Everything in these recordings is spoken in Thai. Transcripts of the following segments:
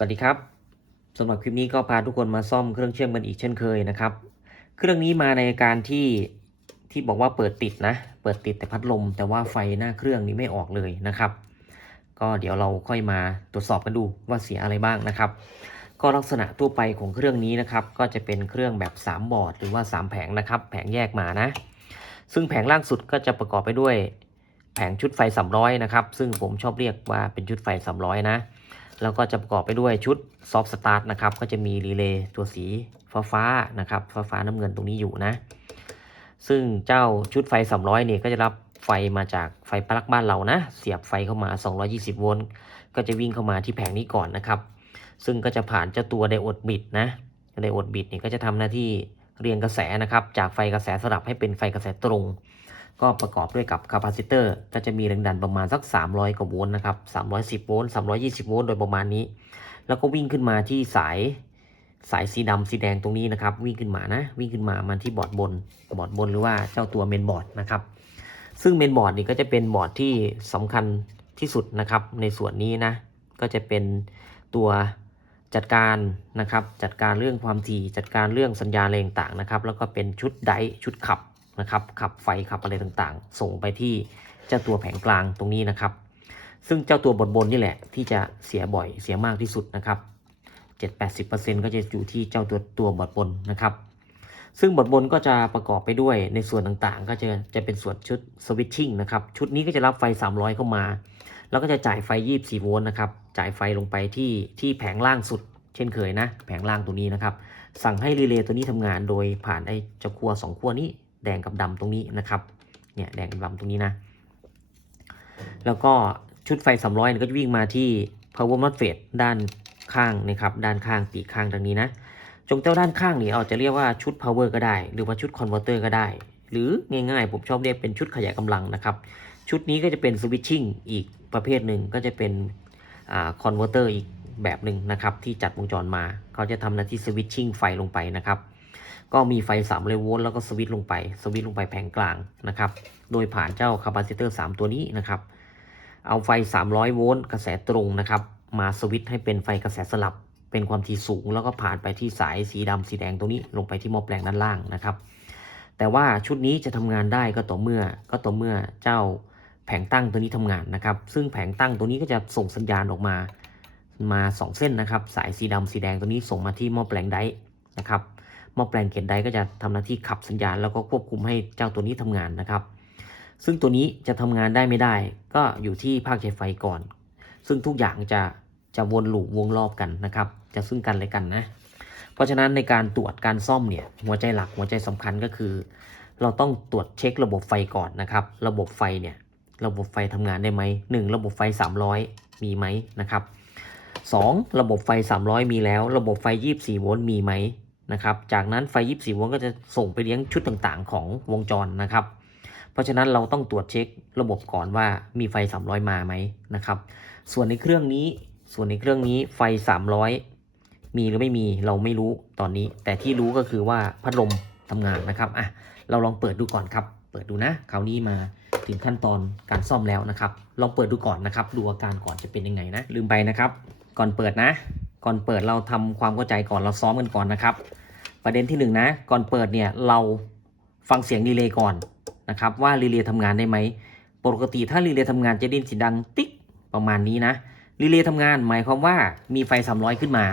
สวัสดีครับสำหรับคลิปนี้ก็พาทุกคนมาซ่อมเครื่องเชื่อมกันอีกเช่นเคยนะครับเครื่องนี้มาในการที่บอกว่าเปิดติดนะเปิดติดแต่พัดลมแต่ว่าไฟหน้าเครื่องนี้ไม่ออกเลยนะครับก็เดี๋ยวเราค่อยมาตรวจสอบกันดูว่าเสียอะไรบ้างนะครับก็ลักษณะทั่วไปของเครื่องนี้นะครับก็จะเป็นเครื่องแบบ3บอร์ดหรือว่า3แผงนะครับแผงแยกมานะซึ่งแผงล่างสุดก็จะประกอบไปด้วยแผงชุดไฟ300นะครับซึ่งผมชอบเรียกว่าเป็นชุดไฟ300นะแล้วก็จะประกอบไปด้วยชุดซอฟต์สตาร์ทนะครับก็จะมีรีเลย์ตัวสีฟ้านะครับฟ้าน้ำเงินตรงนี้อยู่นะซึ่งเจ้าชุดไฟ300เนี่ยก็จะรับไฟมาจากไฟปลั๊กบ้านเรานะเสียบไฟเข้ามา220โวลต์ก็จะวิ่งเข้ามาที่แผงนี้ก่อนนะครับซึ่งก็จะผ่านเจ้าตัวไดโอดบิดนะไดโอดบิดเนี่ยก็จะทำหน้าที่เรียงกระแสนะครับจากไฟกระแสสลับให้เป็นไฟกระแสตรงก็ประกอบด้วยกับคาปาซิเตอร์ก็จะมีแรงดันประมาณสัก300กว่าโวลต์นะครับ310โวลต์320โวลต์โดยประมาณนี้แล้วก็วิ่งขึ้นมาที่สายสีดำสีแดงตรงนี้นะครับวิ่งขึ้นมาที่บอร์ดบนหรือว่าเจ้าตัวเมนบอร์ดนะครับซึ่งเมนบอร์ดนี่ก็จะเป็นบอร์ดที่สำคัญที่สุดนะครับในส่วนนี้นะก็จะเป็นตัวจัดการนะครับจัดการเรื่องความถี่จัดการเรื่องสัญญาณอะไรต่างๆนะครับแล้วก็เป็นชุดไดชุดขับนะครับขับไฟขับอะไรต่างๆส่งไปที่เจ้าตัวแผงกลางตรงนี้นะครับซึ่งเจ้าตัวบนนี่แหละที่จะเสียบ่อยเสียมากที่สุดนะครับ70-80% ก็จะอยู่ที่เจ้าตัวบอร์ดบนนะครับซึ่งบอร์ดบนก็จะประกอบไปด้วยในส่วนต่างๆก็จะเป็นส่วนชุดสวิตชิ่งนะครับชุดนี้ก็จะรับไฟ300เข้ามาแล้วก็จะจ่ายไฟ24โวลต์นะครับจ่ายไฟลงไปที่แผงล่างสุดเช่นเคยนะแผงล่างตัวนี้นะครับสั่งให้รีเลย์ตัวนี้ทำงานโดยผ่านไอ้เจ้าขั้ว2ขั้วนี้แดงกับดำตรงนี้นะครับเนี่ยแดงกับดำตรงนี้นะแล้วก็ชุดไฟ300ก็จะวิ่งมาที่ power MOSFET ด้านข้างนะครับด้านข้างปีกข้างดังนี้นะจงเจ้าด้านข้างนี่เราจะเรียกว่าชุด power ก็ได้หรือว่าชุด converter ก็ได้หรือง่ายๆผมชอบเรียกเป็นชุดขยายกำลังนะครับชุดนี้ก็จะเป็น switching อีกประเภทหนึ่งก็จะเป็นconverter อีกแบบหนึ่งนะครับที่จัดวงจรมาเขาจะทำหน้าที่ switching ไฟลงไปนะครับก็มีไฟ300โวลต์แล้วก็สวิตช์ลงไปแผงกลางนะครับโดยผ่านเจ้าคาปาซิเตอร์3ตัวนี้นะครับเอาไฟ300โวลต์กระแสตรงนะครับมาสวิตช์ให้เป็นไฟกระแสสลับเป็นความถี่สูงแล้วก็ผ่านไปที่สายสีดำสีแดงตรงนี้ลงไปที่หม้อแปลงด้านล่างนะครับแต่ว่าชุดนี้จะทำงานได้ก็ต่อเมื่อเจ้าแผงตั้งตัวนี้ทำงานนะครับซึ่งแผงตั้งตัวนี้ก็จะส่งสัญญาณออกมา2เส้นนะครับสายสีดำสีแดงตัวนี้ส่งมาที่หม้อแปลงไดร์นะครับหม้อแปลงเกตไดร์ก็จะทำหน้าที่ขับสัญญาณแล้วก็ควบคุมให้เจ้าตัวนี้ทำงานนะครับซึ่งตัวนี้จะทำงานได้ไม่ได้ก็อยู่ที่ภาคใช้ไฟก่อนซึ่งทุกอย่างจะวนลูปวงรอบกันนะครับจะซึ่งกันและกันนะเพราะฉะนั้นในการตรวจการซ่อมเนี่ยหัวใจหลักหัวใจสำคัญก็คือเราต้องตรวจเช็คระบบไฟก่อนนะครับระบบไฟเนี่ยระบบไฟทำงานได้ไหม1ระบบไฟ300มีไหมนะครับ2ระบบไฟ300มีแล้วระบบไฟ24โวลต์มีไหมนะครับจากนั้นไฟ24โวลต์ก็จะส่งไปเลี้ยงชุดต่างๆของวงจรนะครับเพราะฉะนั้นเราต้องตรวจเช็คระบบก่อนว่ามีไฟ300มาไหมนะครับส่วนในเครื่องนี้ไฟ300มีหรือไม่มีเราไม่รู้ตอนนี้แต่ที่รู้ก็คือว่าพัดลมทำงานนะครับเราลองเปิดดูก่อนครับเปิดดูนะคราวนี้มาถึงขั้นตอนการซ่อมแล้วนะครับลองเปิดดูก่อนนะครับดูอาการก่อนจะเป็นยังไงนะลืมไปนะครับก่อนเปิดเราทำความเข้าใจก่อนเราซ้อมกันก่อนนะครับประเด็นที่1นะก่อนเปิดเนี่ยเราฟังเสียงรีเลย์ก่อนนะครับว่ารีเลย์ทำงานได้ไหมปกติถ้ารีเลย์ทำงานจะได้ยินเสียงดังติ๊กประมาณนี้นะรีเลย์ทำงานหมายความว่ามีไฟ300ขึ้นมา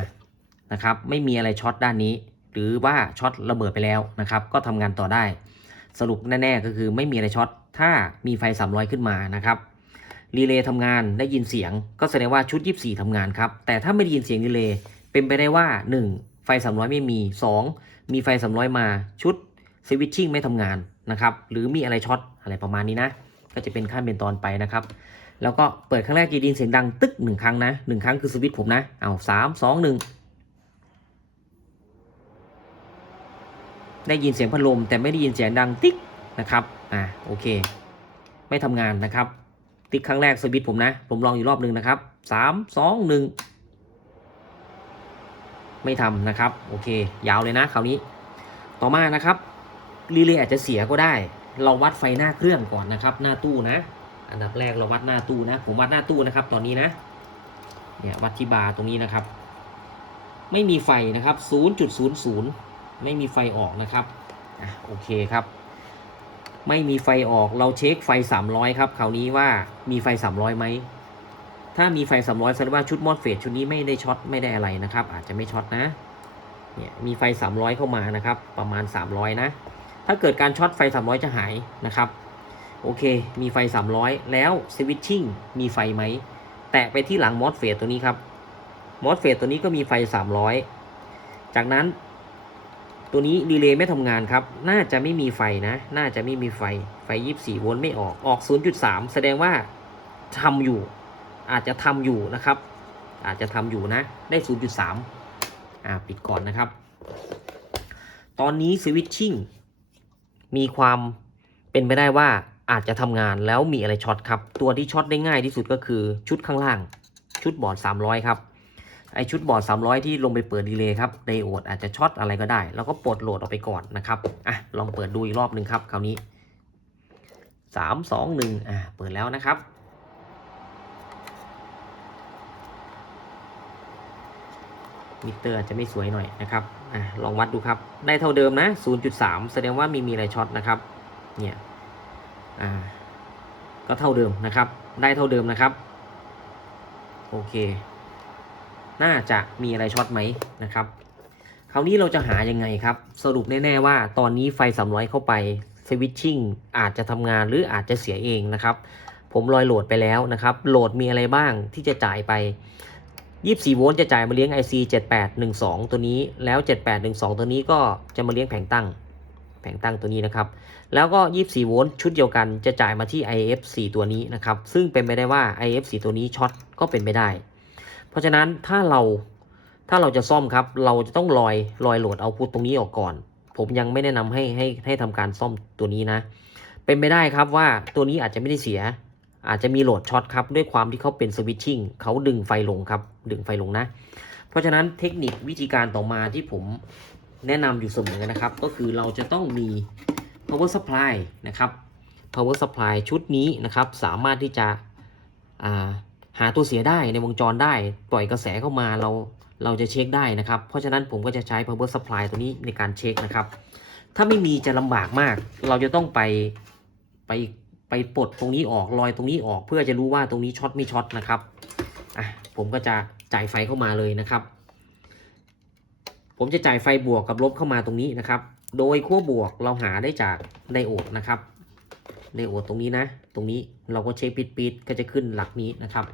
นะครับไม่มีอะไรช็อตด้านนี้หรือว่าช็อตระเบิดไปแล้วนะครับก็ทำงานต่อได้สรุปแน่ๆก็คือไม่มีอะไรช็อตถ้ามีไฟ300ขึ้นมานะครับรีเลย์ทำงานได้ยินเสียงก็แสดงว่าชุด24ทำงานครับแต่ถ้าไม่ได้ยินเสียงรีเลย์เป็นไปได้ว่า1ไฟ300ไม่มี2มีไฟ300มาชุดสวิตชิ่งไม่ทำงานนะครับหรือมีอะไรช็อตอะไรประมาณนี้นะก็จะเป็นขั้นเป็นตอนไปนะครับแล้วก็เปิดครั้งแรกจะได้ยินเสียงดังตึ๊ก1ครั้งนะ1ครั้งคือสวิตช์ผมนะเอา3 2 1ได้ยินเสียงพัดลมแต่ไม่ได้ยินเสียงดังติ๊กนะครับโอเคไม่ทำงานนะครับติ๊กครั้งแรกสวิตช์ผมนะผมลองอีกรอบหนึ่งนะครับ3 2 1ไม่ทำนะครับโอเคยาวเลยนะคราวนี้ต่อมานะครับรีเลย์อาจจะเสียก็ได้เราวัดไฟหน้าเครื่องก่อนนะครับหน้าตู้นะอันดับแรกเราวัดหน้าตู้นะผมวัดหน้าตู้นะครับตอนนี้นะเนี่ยวัดที่บาร์ตรงนี้นะครับ ไม่มีไฟนะครับ 0.00 ไม่มีไฟออกนะครับโอเคครับไม่มีไฟออกเราเช็คไฟ300ครับคราวนี้ว่ามีไฟ300ไหมถ้ามีไฟ300แสดงว่าชุดมอสเฟตชุดนี้ไม่ได้ช็อตไม่ได้อะไรนะครับอาจจะไม่ช็อตนะเนี่ยมีไฟ300เข้ามานะครับประมาณ300นะถ้าเกิดการช็อตไฟ300จะหายนะครับโอเคมีไฟ300แล้วสวิตชิ่งมีไฟไหมแตะไปที่หลังมอสเฟตตัวนี้ครับมอสเฟตตัวนี้ก็มีไฟ300จากนั้นตัวนี้รีเลย์ไม่ทำงานครับน่าจะไม่มีไฟนะน่าจะไม่มีไฟ24โวลต์ไม่ออก 0.3 แสดงว่าทำอยู่อาจจะทำอยู่นะครับอาจจะทำอยู่นะได้ 0.3 ปิดก่อนนะครับตอนนี้สวิตชิ่งมีความเป็นไปได้ว่าอาจจะทำงานแล้วมีอะไรช็อตครับตัวที่ช็อตได้ง่ายที่สุดก็คือชุดข้างล่างชุดบอร์ด300ครับไอชุดบอร์ด300ที่ลงไปเปิดดีเลย์ครับไดโอดอาจจะช็อตอะไรก็ได้แล้วก็ปลดโหลดออกไปก่อนนะครับลองเปิดดูอีกรอบหนึ่งครับคราวนี้3 2 1เปิดแล้วนะครับมิเตอร์อาจจะไม่สวยหน่อยนะครับลองวัดดูครับได้เท่าเดิมนะ 0.3 แสดงว่ามีอะไรช็อตนะครับเนี่ยก็เท่าเดิมนะครับได้เท่าเดิมนะครับโอเคน่าจะมีอะไรช็อตไหมนะครับคราวนี้เราจะหายังไงครับสรุปแน่ๆว่าตอนนี้ไฟ300เข้าไปสวิตชิ่งอาจจะทำงานหรืออาจจะเสียเองนะครับผมลอยโหลดไปแล้วนะครับโหลดมีอะไรบ้างที่จะจ่ายไป24โวลต์จะจ่ายมาเลี้ยง IC 7812ตัวนี้แล้ว7812ตัวนี้ก็จะมาเลี้ยงแผงตั้งตัวนี้นะครับแล้วก็24โวลต์ชุดเดียวกันจะจ่ายมาที่ IF 4ตัวนี้นะครับซึ่งเป็นไปได้ว่า IF 4ตัวนี้ช็อตก็เป็นไปได้เพราะฉะนั้นถ้าเราจะซ่อมครับเราจะต้องลอยโหลดเอาพุตตรงนี้ออกก่อนผมยังไม่แนะนำให้ทำการซ่อมตัวนี้นะเป็นไปได้ครับว่าตัวนี้อาจจะไม่ได้เสียอาจจะมีโหลดช็อตครับด้วยความที่เขาเป็นสวิตชิ่งเขาดึงไฟลงครับดึงไฟลงนะเพราะฉะนั้นเทคนิควิธีการต่อมาที่ผมแนะนำอยู่เสมอนะครับก็คือเราจะต้องมี power supply นะครับ power supply ชุดนี้นะครับสามารถที่จะหาตัวเสียได้ในวงจรได้ปล่อยกระแสเข้ามาเราจะเช็คได้นะครับเพราะฉะนั้นผมก็จะใช้ power supply ตัวนี้ในการเช็คนะครับถ้าไม่มีจะลำบากมากเราจะต้องไปปลดตรงนี้ออกลอยตรงนี้ออกเพื่อจะรู้ว่าตรงนี้ช็อตไม่ช็อตนะครับผมก็จะจ่ายไฟเข้ามาเลยนะครับผมจะจ่ายไฟบวกกับลบเข้ามาตรงนี้นะครับโดยขั้วบวกเราหาได้จากไดโอดนะครับไดโอดตรงนี้นะตรงนี้เราก็เช็คปิดก็จะขึ้นหลักนี้นะครับ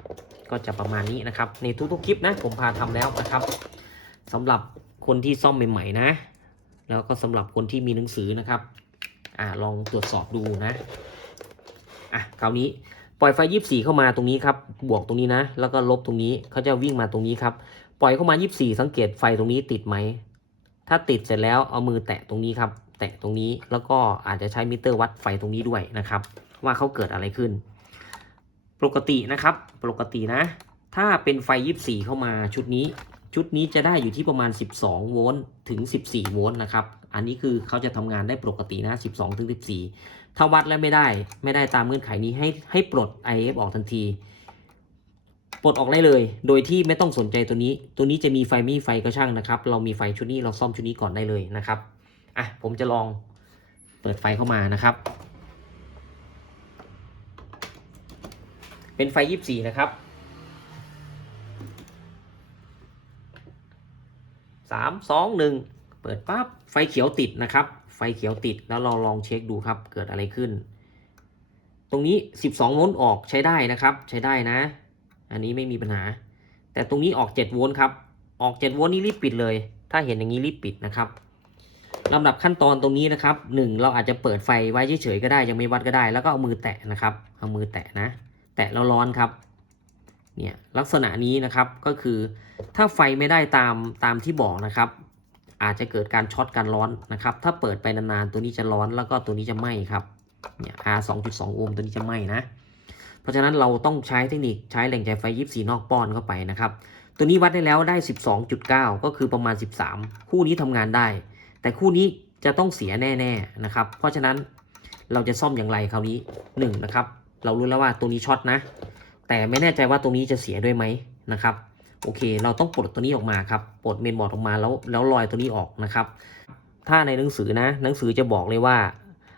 ก็จะประมาณนี้นะครับในทุกๆคลิปนะผมพาทำแล้วนะครับสำหรับคนที่ซ่อมใหม่ๆนะแล้วก็สำหรับคนที่มีหนังสือนะครับลองตรวจสอบดูนะคราวนี้ปล่อยไฟ24เข้ามาตรงนี้ครับบวกตรงนี้นะแล้วก็ลบตรงนี้เขาจะวิ่งมาตรงนี้ครับปล่อยเข้ามา24สังเกตไฟตรงนี้ติดไหมถ้าติดเสร็จแล้วเอามือแตะตรงนี้ครับแตะตรงนี้แล้วก็อาจจะใช้มิเตอร์วัดไฟตรงนี้ด้วยนะครับว่าเขาเกิดอะไรขึ้นปกตินะครับปกตินะถ้าเป็นไฟ24เข้ามาชุดนี้จะได้อยู่ที่ประมาณ12โวลต์ถึง14โวลต์นะครับอันนี้คือเขาจะทำงานได้ปกตินะ12ถึง14ถ้าวัดแล้วไม่ได้ตามเงื่อนไขนี้ให้ปลด IF ออกทันทีปลดออกได้เลยโดยที่ไม่ต้องสนใจตัวนี้จะมีไฟไม่มีไฟก็ช่างนะครับเรามีไฟชุดนี้เราซ่อมชุดนี้ก่อนได้เลยนะครับผมจะลองเปิดไฟเข้ามานะครับเป็นไฟ24นะครับ3 2 1เปิดปั๊บไฟเขียวติดนะครับไฟเขียวติดแล้วเราลองเช็คดูครับเกิดอะไรขึ้นตรงนี้12โวลต์ออกใช้ได้นะครับใช้ได้นะอันนี้ไม่มีปัญหาแต่ตรงนี้ออก7โวลต์ครับออก7โวลต์นี่รีบปิดเลยถ้าเห็นอย่างนี้รีบปิดนะครับลำดับขั้นตอนตรงนี้นะครับ1เราอาจจะเปิดไฟไว้เฉยๆก็ได้ยังไม่วัดก็ได้แล้วก็เอามือแตะนะครับเอามือแตะนะแตะแล้วร้อนครับเนี่ยลักษณะนี้นะครับก็คือถ้าไฟไม่ได้ตามที่บอกนะครับอาจจะเกิดการช็อตการร้อนนะครับถ้าเปิดไปนานๆตัวนี้จะร้อนแล้วก็ตัวนี้จะไหม้ครับเนี่ย R 2.2 โอห์มตัวนี้จะไหม้นะเพราะฉะนั้นเราต้องใช้เทคนิคใช้แหล่งจ่ายไฟ24นอกป้อนเข้าไปนะครับตัวนี้วัดได้แล้วได้ 12.9 ก็คือประมาณ13คู่นี้ทำงานได้แต่คู่นี้จะต้องเสียแน่ๆนะครับเพราะฉะนั้นเราจะซ่อมอย่างไรคราวนี้1นะครับเรารู้แล้วว่าตัวนี้ช็อตนะแต่ไม่แน่ใจว่าตรงนี้จะเสียด้วยไหมนะครับ โอเคเราต้องปลดตัวนี้ออกมาครับปลดเมนบอร์ดออกมาแล้วลอยตัวนี้ออกนะครับถ้าในหนังสือนะหนังสือจะบอกเลยว่า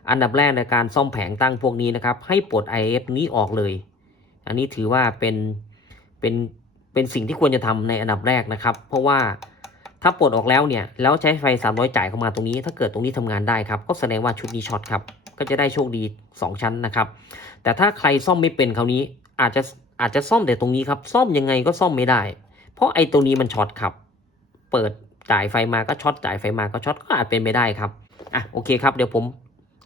อันดับแรกในการซ่อมแผงตั้งพวกนี้นะครับให้ปลด IF นี้ออกเลยอันนี้ถือว่าเป็นเป็นสิ่งที่ควรจะทำในอันดับแรกนะครับเพราะว่าถ้าปลดออกแล้วเนี่ยแล้วใช้ไฟ300จ่ายเข้ามาตรงนี้ถ้าเกิดตรงนี้ทำงานได้ครับก็แสดงว่าชุดนี้ช็อตครับก็จะได้โชคดี2ชั้นนะครับแต่ถ้าใครซ่อมไม่เป็นคราวนี้อาจจะซ่อมแต่ตรงนี้ครับซ่อมยังไงก็ซ่อมไม่ได้เพราะไอ้ตัวนี้มันช็อตครับเปิดจ่ายไฟมาก็ช็อตจ่ายไฟมาก็ช็อตก็อาจเป็นไม่ได้ครับโอเคครับเดี๋ยวผม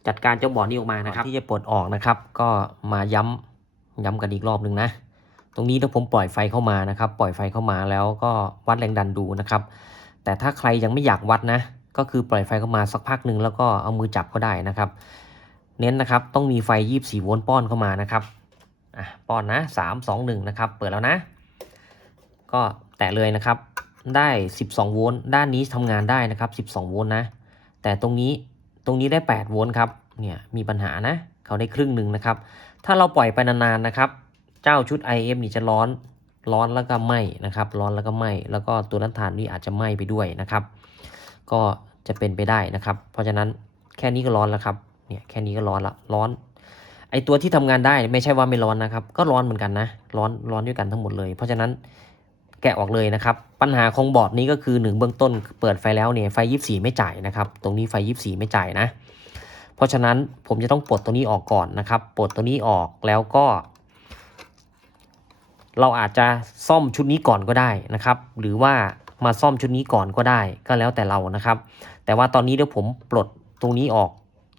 จัดการเจ้าบอร์ดนี้ออกมานะครับที่จะปลดออกนะครับก็มาย้ำกันอีกรอบหนึ่งนะตรงนี้ถ้าผมปล่อยไฟเข้ามานะครับปล่อยไฟเข้ามาแล้วก็วัดแรงดันดูนะครับแต่ถ้าใครยังไม่อยากวัดนะก็คือปล่อยไฟเข้ามาสักพักหนึ่งแล้วก็เอามือจับก็ได้นะครับเน้นนะครับต้องมีไฟ24โวลต์ป้อนเข้ามานะครับป้อนนะ3 2 1นะครับเปิดแล้วนะก็แตะเลยนะครับได้12โวลต์ด้านนี้ทำงานได้นะครับ12โวลต์นะแต่ตรงนี้ได้8โวลต์ครับเนี่ยมีปัญหานะเขาได้ครึ่งหนึ่งนะครับถ้าเราปล่อยไปนานๆนะครับเจ้าชุด IF นี่จะร้อนแล้วก็ไหม้นะครับร้อนแล้วก็ไหม้แล้วก็ตัวน้ำตาลนี่อาจจะไหม้ไปด้วยนะครับก็จะเป็นไปได้นะครับเพราะฉะนั้นแค่นี้ก็ร้อนแล้วครับเนี่ยแค่นี้ก็ร้อนละร้อนไอตัวที่ทำงานได้ไม่ใช่ว่าไม่ร้อนนะครับก็ร้อนเหมือนกันนะร้อนด้วยกันทั้งหมดเลยเพราะฉะนั้นแกะออกเลยนะครับปัญหาของบอร์ดนี้ก็คือ1เบื้องต้นเปิดไฟแล้วเนี่ยไฟ24ไม่จ่ายนะครับตรงนี้ไฟ24ไม่จ่ายนะเพราะฉะนั้นผมจะต้องปลดตัวนี้ออกก่อนนะครับปลดตัวนี้ออกแล้วก็เราอาจจะซ่อมชุดนี้ก่อนก็ได้นะครับหรือว่ามาซ่อมชุดนี้ก่อนก็ได้ก็แล้วแต่เรานะครับแต่ว่าตอนนี้เดี๋ยวผมปลดตรงนี้ออก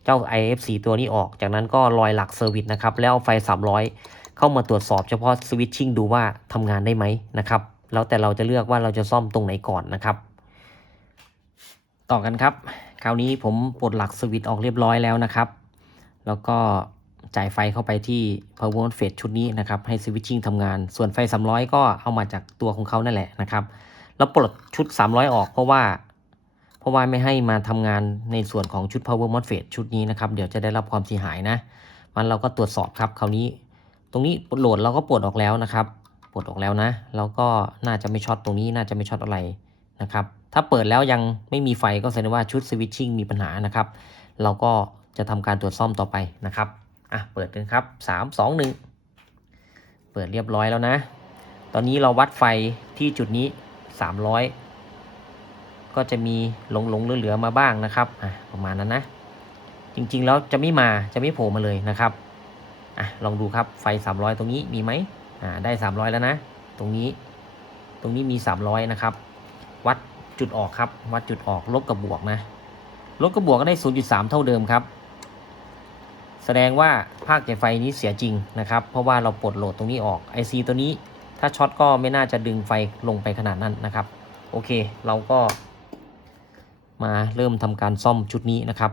เจ้า IF4 ตัวนี้ออกจากนั้นก็ลอยหลักเซอร์วิสนะครับแล้วเอาไฟ300เข้ามาตรวจสอบเฉพาะสวิตชิ่งดูว่าทำงานได้ไหมนะครับแล้วแต่เราจะเลือกว่าเราจะซ่อมตรงไหนก่อนนะครับต่อกันครับคราวนี้ผมปลดหลักสวิตช์ออกเรียบร้อยแล้วนะครับแล้วก็จ่ายไฟเข้าไปที่ power MOSFET ชุดนี้นะครับให้สวิตชิ่งทำงานส่วนไฟ300ก็เอามาจากตัวของเขานั่นแหละนะครับแล้วปลดชุด300ออกเพราะว่าไม่ให้มาทำงานในส่วนของชุด power MOSFET ชุดนี้นะครับเดี๋ยวจะได้รับความเสียหายนะมันเราก็ตรวจสอบครับคราวนี้ตรงนี้โหลดเราก็ปลดออกแล้วนะครับปลดออกแล้วนะแล้วก็น่าจะไม่ช็อตตรงนี้น่าจะไม่ช็อตอะไรนะครับถ้าเปิดแล้วยังไม่มีไฟก็แสดงว่าชุดสวิตชิ่งมีปัญหานะครับเราก็จะทำการตรวจซ่อมต่อไปนะครับเปิดกันครับ3 2 1เปิดเรียบร้อยแล้วนะตอนนี้เราวัดไฟที่จุดนี้300ก็จะมีหลงเหลือมาบ้างนะครับประมาณนั้นนะจริงๆแล้วจะไม่โผล่มาเลยนะครับลองดูครับไฟ300ตรงนี้มีไหมได้300แล้วนะตรงนี้มี300นะครับวัดจุดออกครับวัดจุดออกลบกับบวกนะลบกับบวกก็ได้ 0.3 เท่าเดิมครับแสดงว่าภาคจ่ายไฟนี้เสียจริงนะครับเพราะว่าเราปลดโหลดตรงนี้ออก IC ตัวนี้ถ้าช็อตก็ไม่น่าจะดึงไฟลงไปขนาดนั้นนะครับโอเคเราก็มาเริ่มทำการซ่อมชุดนี้นะครับ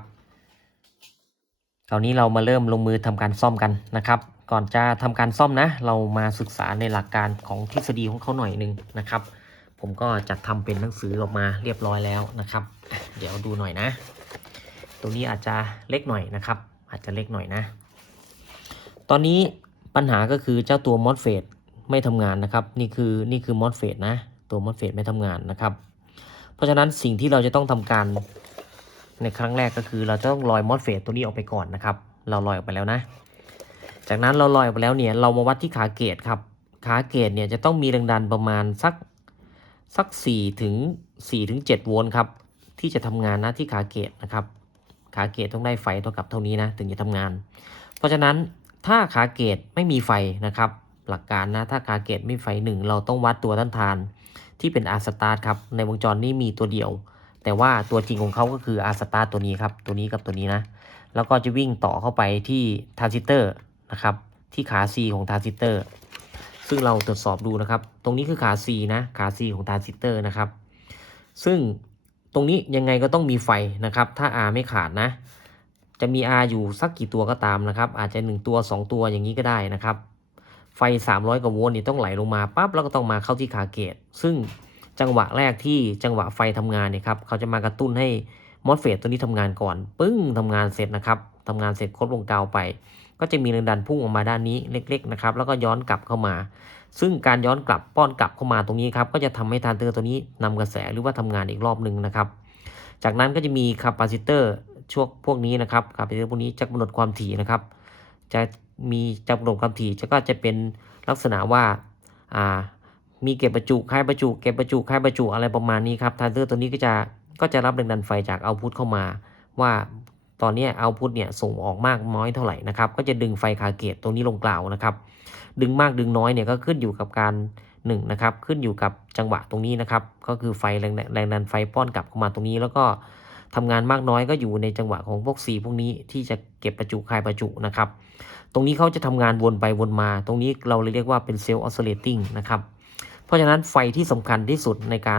คราวนี้เรามาเริ่มลงมือทำการซ่อมกันนะครับก่อนจะทำการซ่อมนะเรามาศึกษาในหลักการของทฤษฎีของเขาหน่อยนึงนะครับผมก็จัดทำเป็นหนังสือออกมาเรียบร้อยแล้วนะครับเดี๋ยวดูหน่อยนะตัวนี้อาจจะเล็กหน่อยนะครับอาจจะเล็กหน่อยนะตอนนี้ปัญหาก็คือเจ้าตัว MOSFET ไม่ทำงานนะครับนี่คือ MOSFET นะตัว MOSFET ไม่ทำงานนะครับเพราะฉะนั้นสิ่งที่เราจะต้องทำการในครั้งแรกก็คือเราจะต้องลอย MOSFET ตัวนี้ออกไปก่อนนะครับเราลอยออกไปแล้วนะจากนั้นเราลอยออกไปแล้วเนี่ยเรามาวัดที่ขาเกตครับขาเกตเนี่ยจะต้องมีแรงดันประมาณสัก4 ถึง 7 โวลต์ครับที่จะทำงานนะที่ขาเกตนะครับขาเกตต้องได้ไฟเท่ากับเท่านี้นะถึงจะทำงานเพราะฉะนั้นถ้าขาเกตไม่มีไฟนะครับหลักการนะถ้าขาเกตไม่มีไฟ1เราต้องวัดตัวต้านทานที่เป็น R start ครับในวงจรนี้มีตัวเดียวแต่ว่าตัวจริงของเขาก็คือ R start ตัวนี้ครับตัวนี้กับตัวนี้นะแล้วก็จะวิ่งต่อเข้าไปที่ทรานซิสเตอร์นะครับที่ขา C ของทรานซิสเตอร์ซึ่งเราตรวจสอบดูนะครับตรงนี้คือขา C นะขา C ของทรานซิสเตอร์นะครับซึ่งตรงนี้ยังไงก็ต้องมีไฟนะครับถ้า R ไม่ขาดนะจะมี R อยู่สักกี่ตัวก็ตามนะครับอาจจะ1ตัว2ตัวอย่างนี้ก็ได้นะครับไฟ300กว่าโวลต์นี่ต้องไหลลงมาปั๊บแล้วก็ต้องมาเข้าที่ขาเกตซึ่งจังหวะแรกที่จังหวะไฟทำงานเนี่ยครับเขาจะมากระตุ้นให้MOSFET ตัวนี้ทำงานก่อนปึ้งทำงานเสร็จนะครับทำงานเสร็จครบวงจรไปก็จะมีแรงดันพุ่งออกมาด้านนี้เล็กๆนะครับแล้วก็ย้อนกลับเข้ามา ซึ่งการย้อนกลับป้อนกลับเข้ามาตรงนี้ครับก็จะทำให้ทรานซิสเตอร์ตัวนี้นำกระแสหรือว่าทำงานอีกรอบหนึ่งนะครับจากนั้นก็จะมีคาปาซิเตอร์ช่วงพวกนี้นะครับคาปาซิเตอร์พวกนี้จะกำหนดความถี่นะครับจะกำหนดความถี่ก็จะเป็นลักษณะว่ามีเก็บประจุคายประจุเก็บประจุคายประจุอะไรประมาณนี้ครับทรานซิสเตอร์ตัวนี้ก็จะรับแรงดันไฟจากเอาต์พุตเข้ามาว่าตอนนี้เอาต์พุตเนี่ยส่งออกมากน้อยเท่าไหร่นะครับก็จะดึงไฟคาเกตตรงนี้ลงกล่าวนะครับดึงมากดึงน้อยเนี่ยก็ขึ้นอยู่กับการนะครับขึ้นอยู่กับจังหวะตรงนี้นะครับก็คือไฟแรงดันไฟป้อนกลับเข้ามาตรงนี้แล้วก็ทำงานมากน้อยก็อยู่ในจังหวะของพวกCพวกนี้ที่จะเก็บประจุคายประจุนะครับตรงนี้เขาจะทำงานวนไปวนมาตรงนี้เราเลยเรียกว่าเป็นเซลล์ออสซิเลตติ้งนะครับเพราะฉะนั้นไฟที่สำคัญที่สุดในก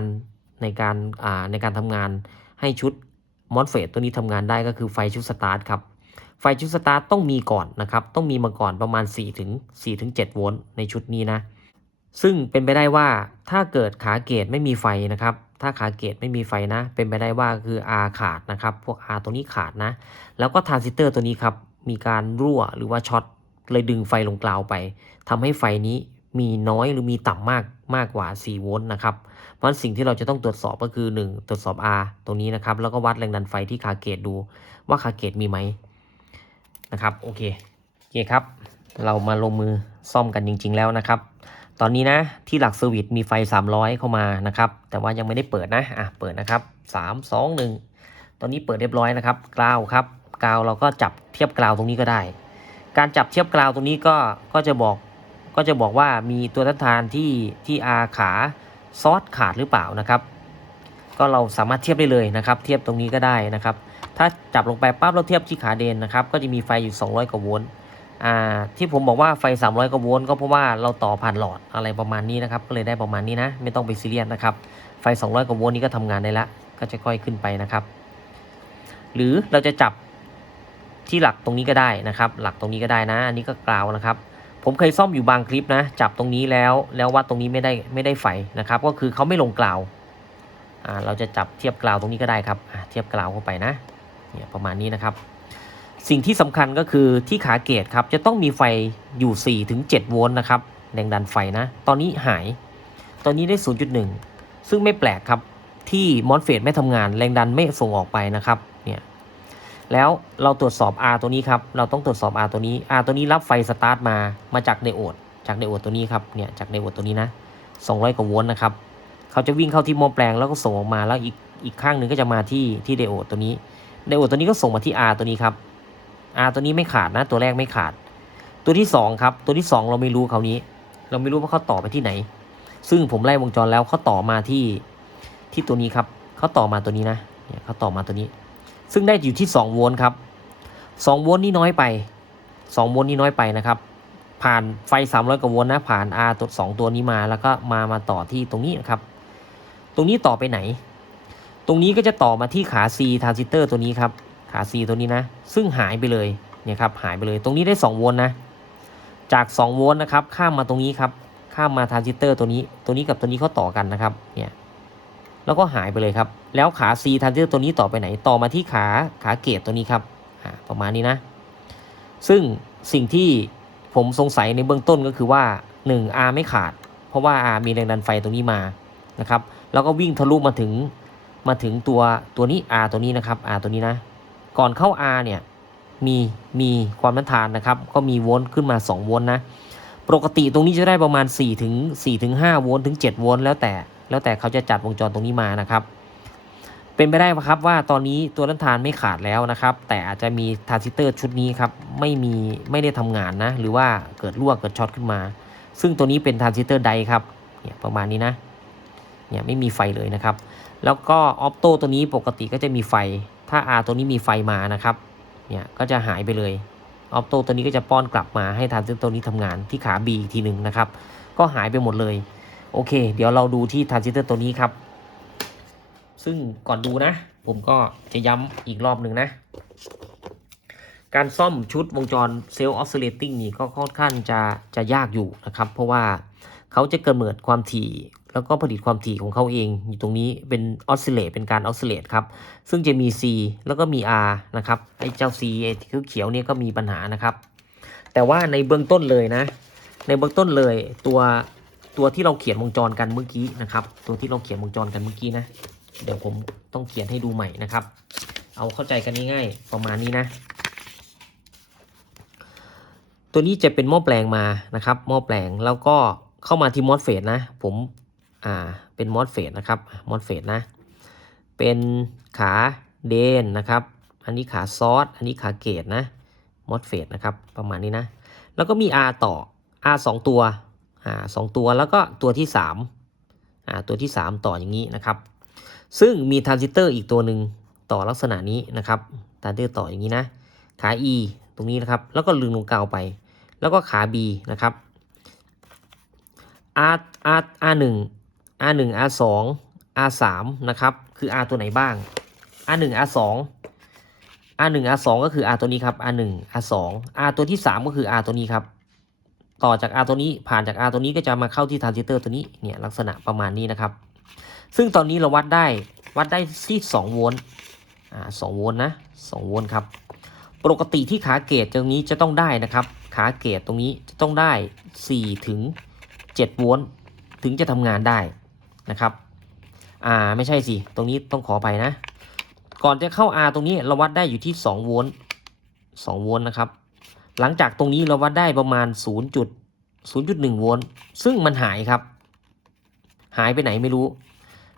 ารทำงานให้ชุดมอสเฟตตัวนี้ทำงานได้ก็คือไฟชุดสตาร์ทครับไฟชุดสตาร์ทต้องมีก่อนนะครับต้องมีมาก่อนประมาณ4-7 โวลต์ในชุดนี้นะซึ่งเป็นไปได้ว่าถ้าเกิดขาเกตไม่มีไฟนะครับถ้าขาเกตไม่มีไฟนะเป็นไปได้ว่าคือ R ขาดนะครับพวก R ตัวนี้ขาดนะแล้วก็ทรานซิสเตอร์ตัวนี้ครับมีการรั่วหรือว่าช็อตเลยดึงไฟลงกลาวไปทำให้ไฟนี้มีน้อยหรือมีต่ำมากกว่า4 โวลต์นะครับเพราะสิ่งที่เราจะต้องตรวจสอบก็คือ1ตรวจสอบ R ตรงนี้นะครับแล้วก็วัดแรงดันไฟที่ขาเกตดูว่าขาเกตมีไหมนะครับโอเคครับเรามาลงมือซ่อมกันจริงๆแล้วนะครับตอนนี้นะที่หลักเซอร์วิสมีไฟ300เข้ามานะครับแต่ว่ายังไม่ได้เปิดนะเปิดนะครับ3 2 1ตอนนี้เปิดเรียบร้อยนะครับกราวครับกราวเราก็จับเทียบกราวตรงนี้ก็ได้การจับเทียบกราวตรงนี้ก็จะบอกว่ามีตัวต้านทานที่ R ขาซอสขาดหรือเปล่านะครับก็เราสามารถเทียบได้เลยนะครับเทียบตรงนี้ก็ได้นะครับถ้าจับลงไปปั๊บเราเทียบที่ขาเดนนะครับก็จะมีไฟอยู่200 กว่าโวลต์ที่ผมบอกว่าไฟ300 กว่าโวลต์ก็เพราะว่าเราต่อผ่านหลอดอะไรประมาณนี้นะครับก็เลยได้ประมาณนี้นะไม่ต้องไปซีเรียสนะครับไฟ200 กว่าโวลต์นี้ก็ทำงานได้ละก็จะค่อยขึ้นไปนะครับหรือเราจะจับที่หลักตรงนี้ก็ได้นะครับหลักตรงนี้ก็ได้นะอันนี้ก็กราวนะครับผมเคยซ่อมอยู่บางคลิปนะจับตรงนี้แล้ววัดตรงนี้ไม่ได้ไฟนะครับก็คือเขาไม่ลงกราวเราจะจับเทียบกราวตรงนี้ก็ได้ครับเทียบกราวเข้าไปนะเนี่ยประมาณนี้นะครับสิ่งที่สำคัญก็คือที่ขาเกตครับจะต้องมีไฟอยู่4-7 โวลต์นะครับแรงดันไฟนะตอนนี้หายตอนนี้ได้ 0.1 ซึ่งไม่แปลกครับที่มอสเฟตไม่ทำงานแรงดันไม่ส่งออกไปนะครับเนี่ยแล้วเราตรวจสอบ R ตัวนี้ครับเราต้องตรวจสอบ R ตัวนี้ R ตัวนี้รับไฟสตาร์ทมาจากไดโอดตัวนี้ครับเนี่ยจากไดโอดตัวนี้นะ200 กว่าโวลต์นะครับเขาจะวิ่งเข้าที่หม้อแปลงแล้วก็ส่งออกมาแล้วอีกข้างหนึ่งก็จะมาที่ไดโอดตัวนี้ไดโอดตัวนี้ก็ส่งมาที่ R ตัวนี้ครับตัวนี้ไม่ขาดนะตัวแรกไม่ขาดตัวที่2ครับตัวที่2เราไม่รู้เราไม่รู้ว่าเขาต่อไปที่ไหนซึ่งผมไล่วงจรแล้วเขาต่อมาที่ตัวนี้ครับเขาต่อมาตัวนี้นะเนี่ยเขาต่อมาตัวนี้ซึ่งได้อยู่ที่2 โวลต์ครับ2 โวลต์นี่น้อยไป2 โวลต์นี่น้อยไปนะครับผ่านไฟ300 กว่าโวลต์นะผ่าน R ตัว2ตัวนี้มาแล้วก็มาต่อที่ตรงนี้นะครับตรงนี้ต่อไปไหนตรงนี้ก็จะต่อมาที่ขา C ทรานซิสเตอร์ตัวนี้ครับขา C ตัวนี้นะซึ่งหายไปเลยเนี่ยครับหายไปเลยตรงนี้ได้2 โวลต์นะจาก2 โวลต์นะครับข้ามมาตรงนี้ครับข้ามมาทรานซิสเตอร์ตัวนี้กับตัวนี้เขาต่อกันนะครับเนี่ยแล้วก็หายไปเลยครับแล้วขา C ทรานซิสเตอร์ตัวนี้ต่อไปไหนต่อมาที่ขาเกตตัวนี้ครับประมาณนี้นะซึ่งสิ่งที่ผมสงสัยในเบื้องต้นก็คือว่า1 R ไม่ขาดเพราะว่า R มีแรงดันไฟตรงนี้มานะครับแล้วก็วิ่งทะลุมาถึงตัวนี้ R ตัวนี้นะครับ R ตัวนี้นะก่อนเข้า R เนี่ยมีความต้านทานนะครับก็มีโวลต์ขึ้นมา2 โวลต์นะปกติตรงนี้จะได้ประมาณ4-5 โวลต์ถึง7 โวลต์แล้วแต่เขาจะจัดวงจรตรงนี้มานะครับเป็นไปได้ครับว่าตอนนี้ตัวต้านทานไม่ขาดแล้วนะครับแต่อาจจะมีทรานซิสเตอร์ชุดนี้ครับไม่ได้ทำงานนะหรือว่าเกิดรั่วเกิดช็อตขึ้นมาซึ่งตัวนี้เป็นทรานซิสเตอร์ไดครับเนี่ยประมาณนี้นะเนี่ยไม่มีไฟเลยนะครับแล้วก็ออปโตตัวนี้ปกติก็จะมีไฟถ้า R ตัวนี้มีไฟมานะครับเนี่ยก็จะหายไปเลยออปโตตัวนี้ก็จะป้อนกลับมาให้ทรานซิสเตอร์ตัวนี้ทำงานที่ขา B อีกทีหนึ่งนะครับก็หายไปหมดเลยโอเคเดี๋ยวเราดูที่ทรานซิสเตอร์ตัวนี้ครับซึ่งก่อนดูนะผมก็จะย้ำอีกรอบหนึ่งนะการซ่อมชุดวงจรเซลล์ออสซิเลตติ้งนี่ก็ค่อนข้างจะยากอยู่นะครับเพราะว่าเขาจะกำเนิดความถี่แล้วก็ผลิตความถี่ของเขาเองอยู่ตรงนี้เป็นออสซิเลตเป็นการออสซิเลตครับซึ่งจะมี C แล้วก็มี R นะครับไอ้เจ้า C ไอ้เขียวเนี่ยก็มีปัญหานะครับแต่ว่าในเบื้องต้นเลยนะในเบื้องต้นเลยตัว ตัวที่เราเขียนวงจรกันเมื่อกี้นะครับตัวที่เราเขียนวงจรกันเมื่อกี้นะเดี๋ยวผมต้องเขียนให้ดูใหม่นะครับเอาเข้าใจกันง่ายๆประมาณนี้นะตัวนี้จะเป็นหม้อแปลงมานะครับหม้อแปลงแล้วก็เข้ามาที่มอสเฟตนะผมเป็นมอสเฟตนะครับมอสเฟตนะเป็นขาเดนนะครับอันนี้ขาซอสอันนี้ขาเกตนะมอสเฟตนะครับประมาณนี้นะแล้วก็มี R ต่อ R 2 ตัว2 ตัวแล้วก็ตัวที่3ตัวที่3ต่ออย่างนี้นะครับซึ่งมีทรานซิสเตอร์อีกตัวหนึ่งต่อลักษณะนี้นะครับทรานซิสเตอร์ต่ออย่างนี้นะขา E ตรงนี้นะครับแล้วก็ลึงลงกาวไปแล้วก็ขา B นะครับ R1 R2 R3 นะครับคือ R ตัวไหนบ้าง R1 R2 R1 R2 ก็คือ R ตัวนี้ครับ R1 R2 R ตัวที่ 3 ก็คือ R ตัวนี้ครับต่อจาก R ตัวนี้ผ่านจาก R ตัวนี้ก็จะมาเข้าที่ทรานซิสเตอร์ตัวนี้เนี่ยลักษณะประมาณนี้นะครับซึ่งตอนนี้เราวัดได้ที่2โวลต์2โวลต์นะ2โวลต์ครับปกติที่ขาเกตตรงนี้จะต้องได้นะครับขาเกตตรงนี้จะต้องได้4 ถึง 7 โวลต์ถึงจะทำงานได้นะครับไม่ใช่สิตรงนี้ต้องขอไปนะก่อนจะเข้า R ตรงนี้เราวัดได้อยู่ที่2โวลต์2โวลต์นะครับหลังจากตรงนี้เราวัดได้ประมาณ 0.1 โวลต์ซึ่งมันหายครับหายไปไหนไม่รู้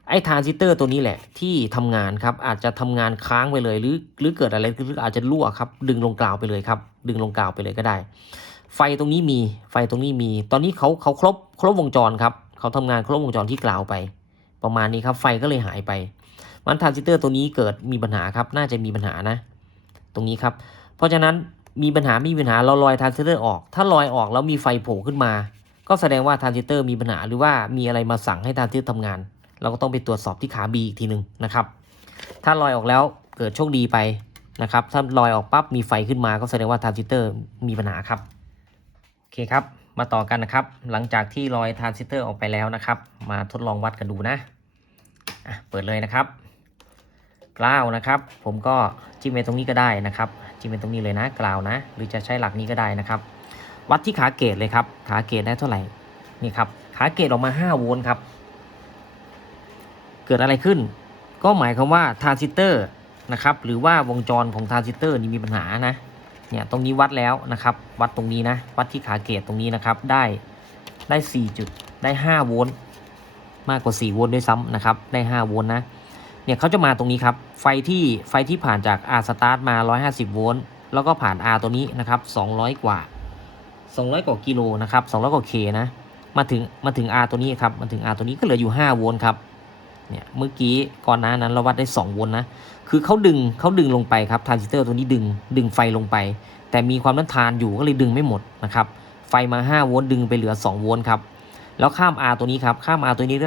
ไอ้ทรานซิสเตอร์ตัวนี้แหละที่ทำงานครับอาจจะทำงานค้างไปเลยหรือเกิดอะไรหรืออาจจะรั่วครับดึงลงกาวไปเลยครับดึงลงกาวไปเลยก็ได้ไฟตรงนี้มีตอนนี้เขาครบวงจรครับเขาทำงานครบวงจรที่กล่าวไปประมาณนี้ครับไฟก็เลยหายไปมันทรานซิสเตอร์ตัวนี้เกิดมีปัญหาครับน่าจะมีปัญหานะตรงนี้ครับเพราะฉะนั้นมีปัญหาเราลอยทรานซิสเตอร์ออกถ้าลอยออกแล้วมีไฟโผล่ขึ้นมาก็แสดงว่าทรานซิสเตอร์มีปัญหาหรือว่ามีอะไรมาสั่งให้ทรานซิสเตอร์ทำงานเราก็ต้องไปตรวจสอบที่ขา B อีกทีหนึ่งนะครับถ้าลอยออกแล้วเกิดโชคดีไปนะครับถ้าลอยออกปั๊บมีไฟขึ้นมาก็แสดงว่าทรานซิสเตอร์มีปัญหาครับโอเคครับมาต่อกันนะครับหลังจากที่ลอยทรานซิสเตอร์ออกไปแล้วนะครับมาทดลองวัดกันดูนะเปิดเลยนะครับกล้าวนะครับผมก็จิ้มไปตรงนี้ก็ได้นะครับจิ้มไปตรงนี้เลยนะกล้าวนะหรือจะใช้หลักนี้ก็ได้นะครับวัดที่ขาเกตเลยครับขาเกตได้เท่าไหร่นี่ครับขาเกตออกมา5โวลต์ครับเกิดอะไรขึ้นก็หมายความว่าทรานซิสเตอร์นะครับหรือว่าวงจรของทรานซิสเตอร์นี่มีปัญหานะเนี่ยตรงนี้วัดแล้วนะครับวัดตรงนี้นะวัดที่ขาเกตตรงนี้นะครับได้4จุดได้5โวลต์มากกว่า4โวลต์ด้วยซ้ำนะครับได้5โวลต์นะเนี่ยเขาจะมาตรงนี้ครับไฟที่ผ่านจาก R start มา150โวลต์แล้วก็ผ่าน R ตัวนี้นะครับ200 กว่ากิโลนะครับ200 กว่า K นะมาถึง R ตัวนี้ครับมาถึง R ตัวนี้ก็เหลืออยู่5โวลต์ครับเนี่ยเมื่อกี้ก่อนหน้านั้นเราวัดได้2โวลต์นะคือเขาดึงลงไปครับทรานซิสเตอร์ตัวนี้ดึงไฟลงไปแต่มีความต้านทานอยู่ก็เลยดึงไม่หมดนะครับไฟมา5โวลต์ดึงไปเหลือ2โวลต์ครับแล้วข้าม R ตัวนี้ครับข้าม R ตัวนี้ได้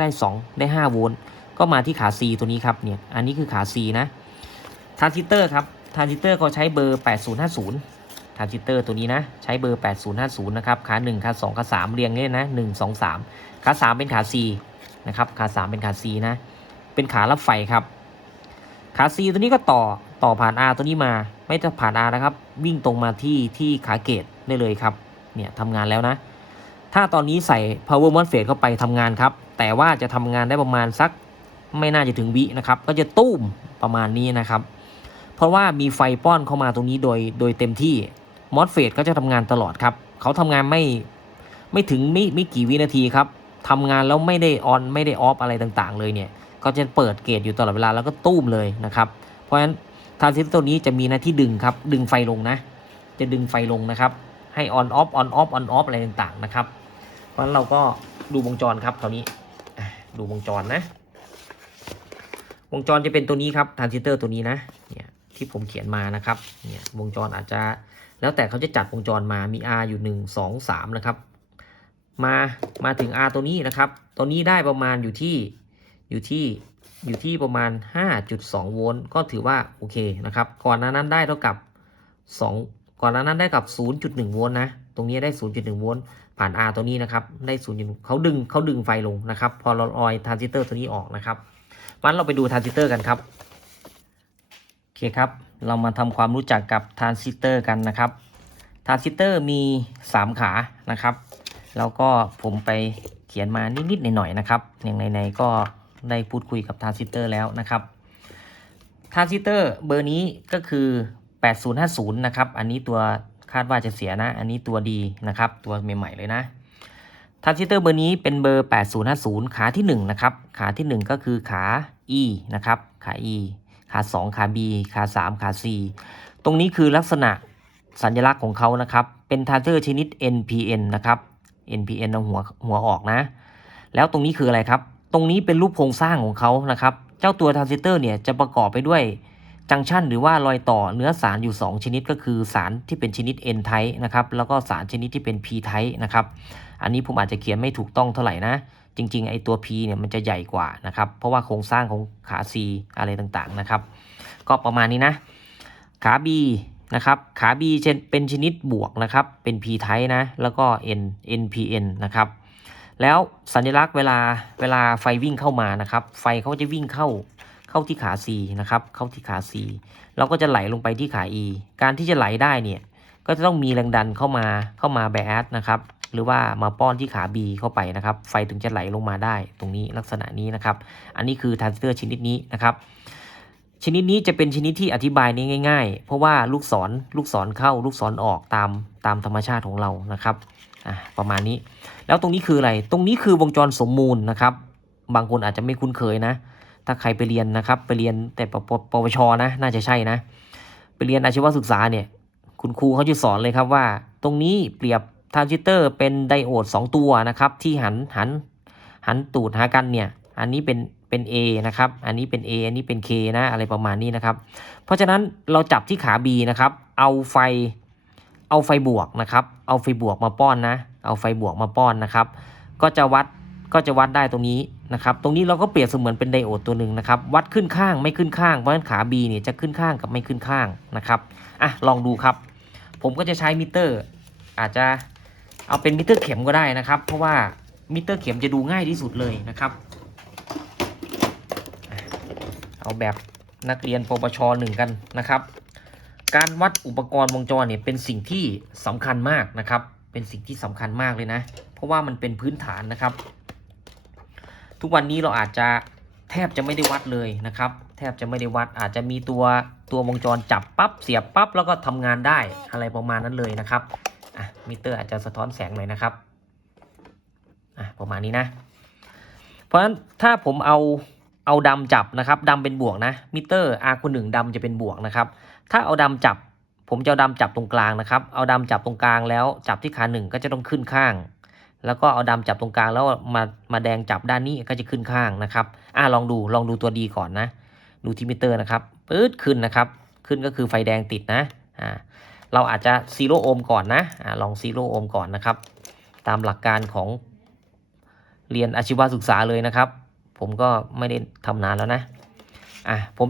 ได้5โวลต์ก็มาที่ขา C ตัวนี้ครับเนี่ยอันนี้คือขา C นะทรานซิสเตอร์ครับทรานซิสเตอร์ก็ใช้เบอร์8050ทรานซิสเตอร์ตัวนี้นะใช้เบอร์8050นะครับขา1ขา2ขา3เรียงเนี่ยนะ1 2 3ขา3เป็นขา C นะครับขา3เป็นขา C นะเป็นขารับไฟครับขา C ตัวนี้ก็ต่อผ่าน R ตัวนี้มาไม่จะผ่าน R นะครับวิ่งตรงมาที่ขาเกตได้เลยครับเนี่ยทำงานแล้วนะถ้าตอนนี้ใส่ power MOSFET เข้าไปทำงานครับแต่ว่าจะทำงานได้ประมาณสักไม่น่าจะถึงวินะครับก็จะตุ้มประมาณนี้นะครับเพราะว่ามีไฟป้อนเข้ามาตรงนี้โดยเต็มที่ MOSFET ก็จะทำงานตลอดครับเขาทำงานไม่ถึงไม่กี่วินาทีครับทำงานแล้วไม่ได้ออนไม่ได้ออฟอะไรต่างๆเลยเนี่ยก็จะเปิดเกจอยู่ตลอดเวลาแล้วก็ตุ้มเลยนะครับเพราะฉะนั้นทรานซิสเตอร์ตัวนี้จะมีหน้าที่ดึงครับดึงไฟลงนะจะดึงไฟลงนะครับให้ออนออฟอะไรต่างๆนะครับเพราะฉะนั้นเราก็ดูวงจรครับคราวนี้ดูวงจรนะวงจรจะเป็นตัวนี้ครับทรานซิสเตอร์ตัวนี้นะเนี่ยที่ผมเขียนมานะครับเนี่ยวงจรอาจจะแล้วแต่เขาจะจัดวงจรมามี R อยู่1 2 3นะครับมาถึง R ตัวนี้นะครับตัวนี้ได้ประมาณอยู่ที่ประมาณ 5.2 โวลต์ก็ถือว่าโอเคนะครับก่อนหน้านั้นได้เท่ากับก่อนหน้านั้นได้กับ 0.1 โวลต์นะตรงนี้ได้ 0.1 โวลต์ผ่าน R ตัวนี้นะครับได้ 0.1 เขาดึงไฟลงนะครับพอเราออยทรานซิสเตอร์ตัวนี้ออกนะครับงั้นเราไปดูทรานซิสเตอร์กันครับโอเคครับเรามาทำความรู้จักกับทรานซิสเตอร์กันนะครับทรานซิสเตอร์มี3ขานะครับแล้วก็ผมไป เขียนมานิดๆหน่อยๆนะครับอย่างไหนๆก็ได้พูดคุยกับทรานซิสเตอร์แล้วนะครับทรานซิสเตอร์เบอร์นี้ก็คือ8050นะครับอันนี้ตัวคาดว่าจะเสียนะอันนี้ตัวดีนะครับตัวใหม่ๆเลยนะทรานซิสเตอร์เบอร์นี้เป็นเบอร์8050ขาที่1นะครับขาที่1ก็คือขา E นะครับขา E ขา2ขา B ขา3ขา C ตรงนี้คือลักษณะสัญลักษณ์ของเขานะครับเป็นทรานซิสเตอร์ชนิด NPN นะครับ NPN เอาหัวออกนะแล้วตรงนี้คืออะไรครับตรงนี้เป็นรูปโครงสร้างของเขานะครับเจ้าตัวทรานซิสเตอร์เนี่ยจะประกอบไปด้วยจังชันหรือว่ารอยต่อเนื้อสารอยู่2ชนิดก็คือสารที่เป็นชนิด N type นะครับแล้วก็สารชนิดที่เป็น P type นะครับอันนี้ผมอาจจะเขียนไม่ถูกต้องเท่าไหร่นะจริงๆไอตัว P เนี่ยมันจะใหญ่กว่านะครับเพราะว่าโครงสร้างของขา C อะไรต่างๆนะครับก็ประมาณนี้นะขา B นะครับขา B เป็นชนิดบวกนะครับเป็น P type นะแล้วก็ NPN นะครับแล้วสัญลักษณ์เวลาไฟวิ่งเข้ามานะครับไฟเขาจะวิ่งเข้าที่ขา C นะครับเข้าที่ขา C เราก็จะไหลลงไปที่ขา E การที่จะไหลได้เนี่ยก็จะต้องมีแรงดันเข้ามาไบแอสนะครับหรือว่ามาป้อนที่ขา B เข้าไปนะครับไฟถึงจะไหลลงมาได้ตรงนี้ลักษณะนี้นะครับอันนี้คือทรานซิสเตอร์ชนิดนี้นะครับชนิดนี้จะเป็นชนิดที่อธิบายนี้ง่ายๆเพราะว่าลูกศรเข้าลูกศรออกตามธรรมชาติของเรานะครับประมาณนี้แล้วตรงนี้คืออะไรตรงนี้คือวงจรสมมูลนะครับบางคนอาจจะไม่คุ้นเคยนะถ้าใครไปเรียนนะครับไปเรียนแต่ปวชนะน่าจะใช่นะไปเรียนอาชีวศึกษาเนี่ยคุณครูเขาจะสอนเลยครับว่าตรงนี้เปรียบทรานซิสเตอร์เป็นไดโอด2ตัวนะครับที่หันตูดหากันเนี่ยอันนี้เป็น A นะครับอันนี้เป็น A อันนี้เป็น K นะอะไรประมาณนี้นะครับเพราะฉะนั้นเราจับที่ขา B นะครับเอาไฟบวกนะครับเอาไฟบวกมาป้อนนะเอาไฟบวกมาป้อนนะครับก็จะวัดได้ตรงนี้นะครับตรงนี้เราก็เปรียบเสมือนเป็นไดโอดตัวหนึ่งนะครับวัดขึ้นข้างไม่ขึ้นข้างเพราะฉะนั้นขา B เนี่ยจะขึ้นข้างกับไม่ขึ้นข้างนะครับลองดูครับผมก็จะใช้มิเตอร์อาจจะเอาเป็นมิเตอร์เข็มก็ได้นะครับเพราะว่ามิเตอร์เข็มจะดูง่ายที่สุดเลยนะครับเอาแบบนักเรียนปวช1กันนะครับการวัดอุปกรณ์วงจรเนี่ยเป็นสิ่งที่สำคัญมากนะครับเป็นสิ่งที่สำคัญมากเลยนะเพราะว่ามันเป็นพื้นฐานนะครับทุกวันนี้เราอาจจะแทบจะไม่ได้วัดเลยนะครับแทบจะไม่ได้วัดอาจจะมีตัววงจรจับปั๊บเสียบปั๊บแล้วก็ทำงานได้อะไรประมาณนั้นเลยนะครับมิเตอร์อาจจะสะท้อนแสงหน่อยนะครับประมาณนี้นะเพราะฉะนั้นถ้าผมเอาดำจับนะครับดำเป็นบวกนะมิเตอร์ R คูณ1ดำจะเป็นบวกนะครับถ้าเอาดำจับผมจะเอาดำจับตรงกลางนะครับเอาดำจับตรงกลางแล้วจับที่ขา1ก็จะต้องขึ้นข้างแล้วก็เอาดำจับตรงกลางแล้วมาแดงจับด้านนี้ก็จะขึ้นข้างนะครับลองดูตัวดีก่อนนะดูที่มิเตอร์นะครับปื๊ดขึ้นนะครับขึ้นก็คือไฟแดงติดนะเราอาจจะ0 โอห์มก่อนนะลอง0 โอห์มก่อนนะครับตามหลักการของเรียนอาชีวศึกษาเลยนะครับผมก็ไม่ได้ทำนานแล้วนะผม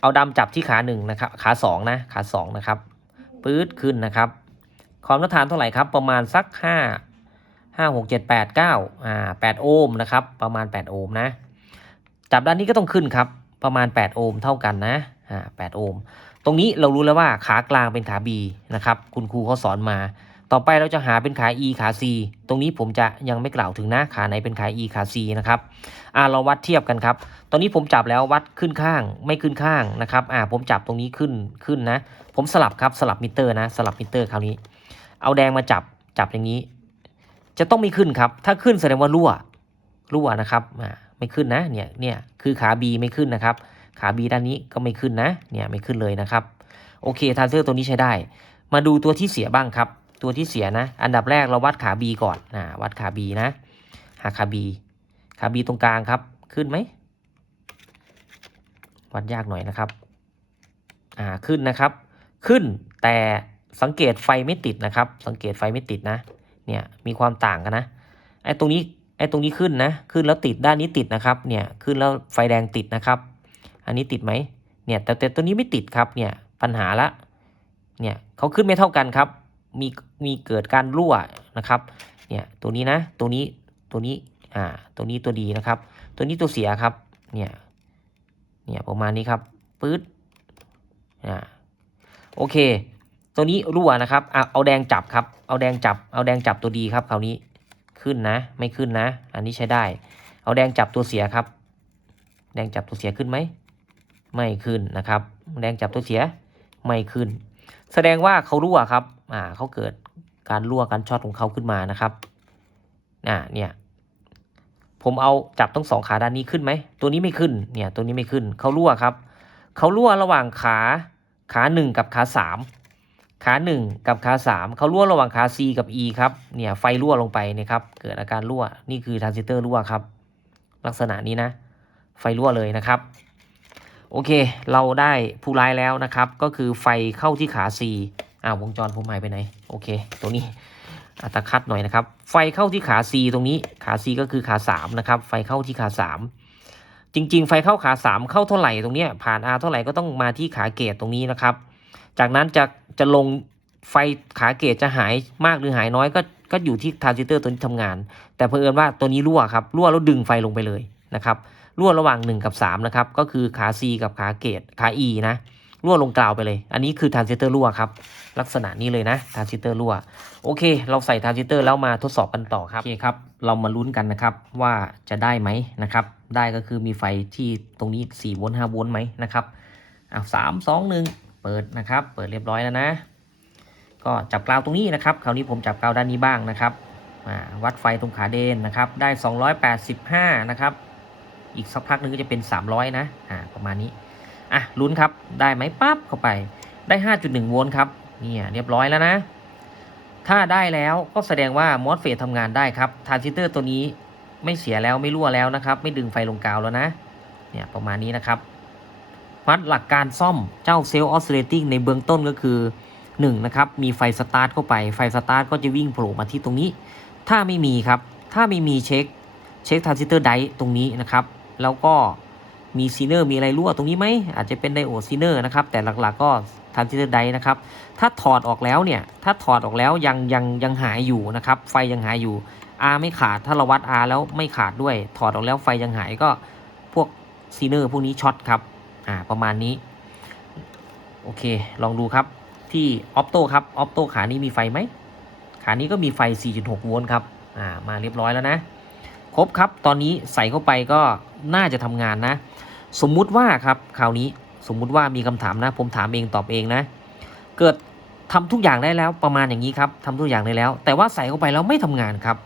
เอาดำจับที่ขา1นะครับขา2นะขา2นะครับปื๊ดขึ้นนะครับความต้านทานเท่าไหร่ครับประมาณสัก5 6 7 8 9 8 โอห์มนะครับประมาณ8โอห์มนะจับด้านนี้ก็ต้องขึ้นครับประมาณ8โอห์มเท่ากันนะ8โอห์มตรงนี้เรารู้แล้วว่าขากลางเป็นขา B นะครับคุณครูเขาสอนมาต่อไปเราจะหาเป็นขา E ขา C ตรงนี้ผมจะยังไม่กล่าวถึงนะขาไหนเป็นขา E ขา C นะครับเราวัดเทียบกันครับตอนนี้ผมจับแล้ววัดขึ้นข้างไม่ขึ้นข้างนะครับผมจับตรงนี้ขึ้นนะผมสลับครับสลับมิเตอร์นะสลับมิเตอร์คราวนี้เอาแดงมาจับอย่างนี้จะต้องไม่ขึ้นครับถ้าขึ้นแสดงว่ารั่วนะครับไม่ขึ้นนะเนี่ยคือขา B ไม่ขึ้นนะครับขา B ด้านนี้ก็ไม่ขึ้นนะเนี่ยไม่ขึ้นเลยนะครับโอเคทรานซิสเตอร์ตัวนี้ใช้ได้มาดูตัวที่เสียบ้างครับตัวที่เสียนะอันดับแรกเราวัดขา B ก่อนวัดขา B นะหาขา B ตรงกลางครับขึ้นไหมวัดยากหน่อยนะครับขึ้นนะครับขึ้นแต่สังเกตไฟไม่ติดนะครับสังเกตไฟไม่ติดนะเนี่ยมีความต่างกันนะไอ้ตรงนี้ขึ้นนะขึ้นแล้วติดด้านนี้ติดนะครับเนี่ยขึ้นแล้วไฟแดงติดนะครับอันนี้ติดไหมเนี่ยแต่ตัวนี้ไม่ติดครับเนี่ยปัญหาละเนี่ยเขาขึ้นไม่เท่ากันครับมีเกิดการรั่วนะครับเนี่ยตัวนี้นะตัวนี้ตัวดีนะครับตัวนี้ตัวเสียครับเนี่ยประมาณนี้ครับปื๊ดโอเคตัวนี้รั่วนะครับเอาแดงจับครับเอาแดงจับตัวดีครับคราวนี้ ขึ้นนะไม่ขึ้นนะอันนี้ใช้ได้เอาแดงจับตัวเสียครับแดงจับตัวเสียขึ้นไหมไม่ขึ้นนะครับแดงจับตัวเสียไม่ขึ้นแสดงว่าเขารั่วครับเขาเกิดการรั่วการช็อตของเขาขึ้นมานะครับเนี่ยผมเอาจับทั้ง2ขาด้านนี้ขึ้นไหมตัวนี้ไม่ขึ้นเนี่ยตัวนี้ไม่ขึ้นเขารั่วครับเขารั่วระหว่างขา1กับขา3ขา1กับขา3เขารั่วระหว่างขา C กับ E ครับเนี่ยไฟรั่วลงไปนะครับเกิดอาการรั่วนี่คือทรานซิสเตอร์รั่วครับลักษณะนี้นะไฟรั่วเลยนะครับโอเคเราได้ผู้ร้ายแล้วนะครับก็คือไฟเข้าที่ขา C วงจรผมหายไปไหนโอเคตัวนี้ตะคัดหน่อยนะครับไฟเข้าที่ขา C ตรงนี้ขา C ก็คือขา3นะครับไฟเข้าที่ขา3จริงๆไฟเข้าขา3เข้าเท่าไหร่ตรงนี้ผ่าน R เท่าไหร่ก็ต้องมาที่ขาเกตตรงนี้นะครับจากนั้นจะลงไฟขาเกตจะหายมากหรือหายน้อยก็อยู่ที่ทรานซิสเตอร์ตัวนี้ทำงานแต่เผอิญว่าตัวนี้รั่วครับรั่วแล้วดึงไฟลงไปเลยนะครับรั่วระหว่าง1กับ3นะครับก็คือขา C กับขาเกตขา E นะรั่วลงกราวไปเลยอันนี้คือทรานซิสเตอร์รั่วครับลักษณะนี้เลยนะทรานซิสเตอร์รั่วโอเคเราใส่ทรานซิสเตอร์แล้วมาทดสอบกันต่อครับโอเคครับเรามาลุ้นกันนะครับว่าจะได้ไหมนะครับได้ก็คือมีไฟที่ตรงนี้4 โวลต์ 5 โวลต์ไหมนะครับ3 2 1เปิดนะครับเปิดเรียบร้อยแล้วนะก็จับกราวตรงนี้นะครับคราวนี้ผมจับกราวด้านนี้บ้างนะครับวัดไฟตรงขาเดนนะครับได้285นะครับอีกสักพักนึงก็จะเป็น300นะประมาณนี้ลุ้นครับได้ไหมปั๊บเข้าไปได้ 5.1 โวลต์ครับเนี่ยเรียบร้อยแล้วนะถ้าได้แล้วก็แสดงว่ามอสเฟตทำงานได้ครับทรานซิสเตอร์ตัวนี้ไม่เสียแล้วไม่รั่วแล้วนะครับไม่ดึงไฟลงกาวแล้วนะเนี่ยประมาณนี้นะครับวัดหลักการซ่อมเจ้าเซลล์ออสซิเลตติ้งในเบื้องต้นก็คือ1นะครับมีไฟสตาร์ทเข้าไปไฟสตาร์ทก็จะวิ่งโผล่มาที่ตรงนี้ถ้าไม่มีครับถ้าไม่มีเช็คทรานซิสเตอร์ไดร์ตรงนี้นะครับแล้วก็มีซีเนอร์มีอะไรรั่วตรงนี้ไหมอาจจะเป็นไดโอดซีเนอร์นะครับแต่หลักๆก็ทรานซิสเตอร์ไดร์นะครับถ้าถอดออกแล้วเนี่ยถ้าถอดออกแล้วยังหายอยู่นะครับไฟยังหายอยู่ R ไม่ขาดถ้าเราวัด R แล้วไม่ขาดด้วยถอดออกแล้วไฟยังหายก็พวกซีเนอร์พวกนี้ช็อตครับประมาณนี้โอเคลองดูครับที่ออปโต้ครับออปโต้ขานี้มีไฟไหมขานี้ก็มีไฟ 4.6 โวลต์ครับมาเรียบร้อยแล้วนะครบครับตอนนี้ใส่เข้าไปก็น่าจะทำงานนะสมมุติว่าครับคราวนี้สมมุติว่ามีคำถามนะผมถามเองตอบเองนะเกิดทำทุกอย่างได้แล้วประมาณอย่างนี้ครับทำทุกอย่างได้แล้วแต่ว่าใส่เข้าไปแล้วไม่ทำงานครับ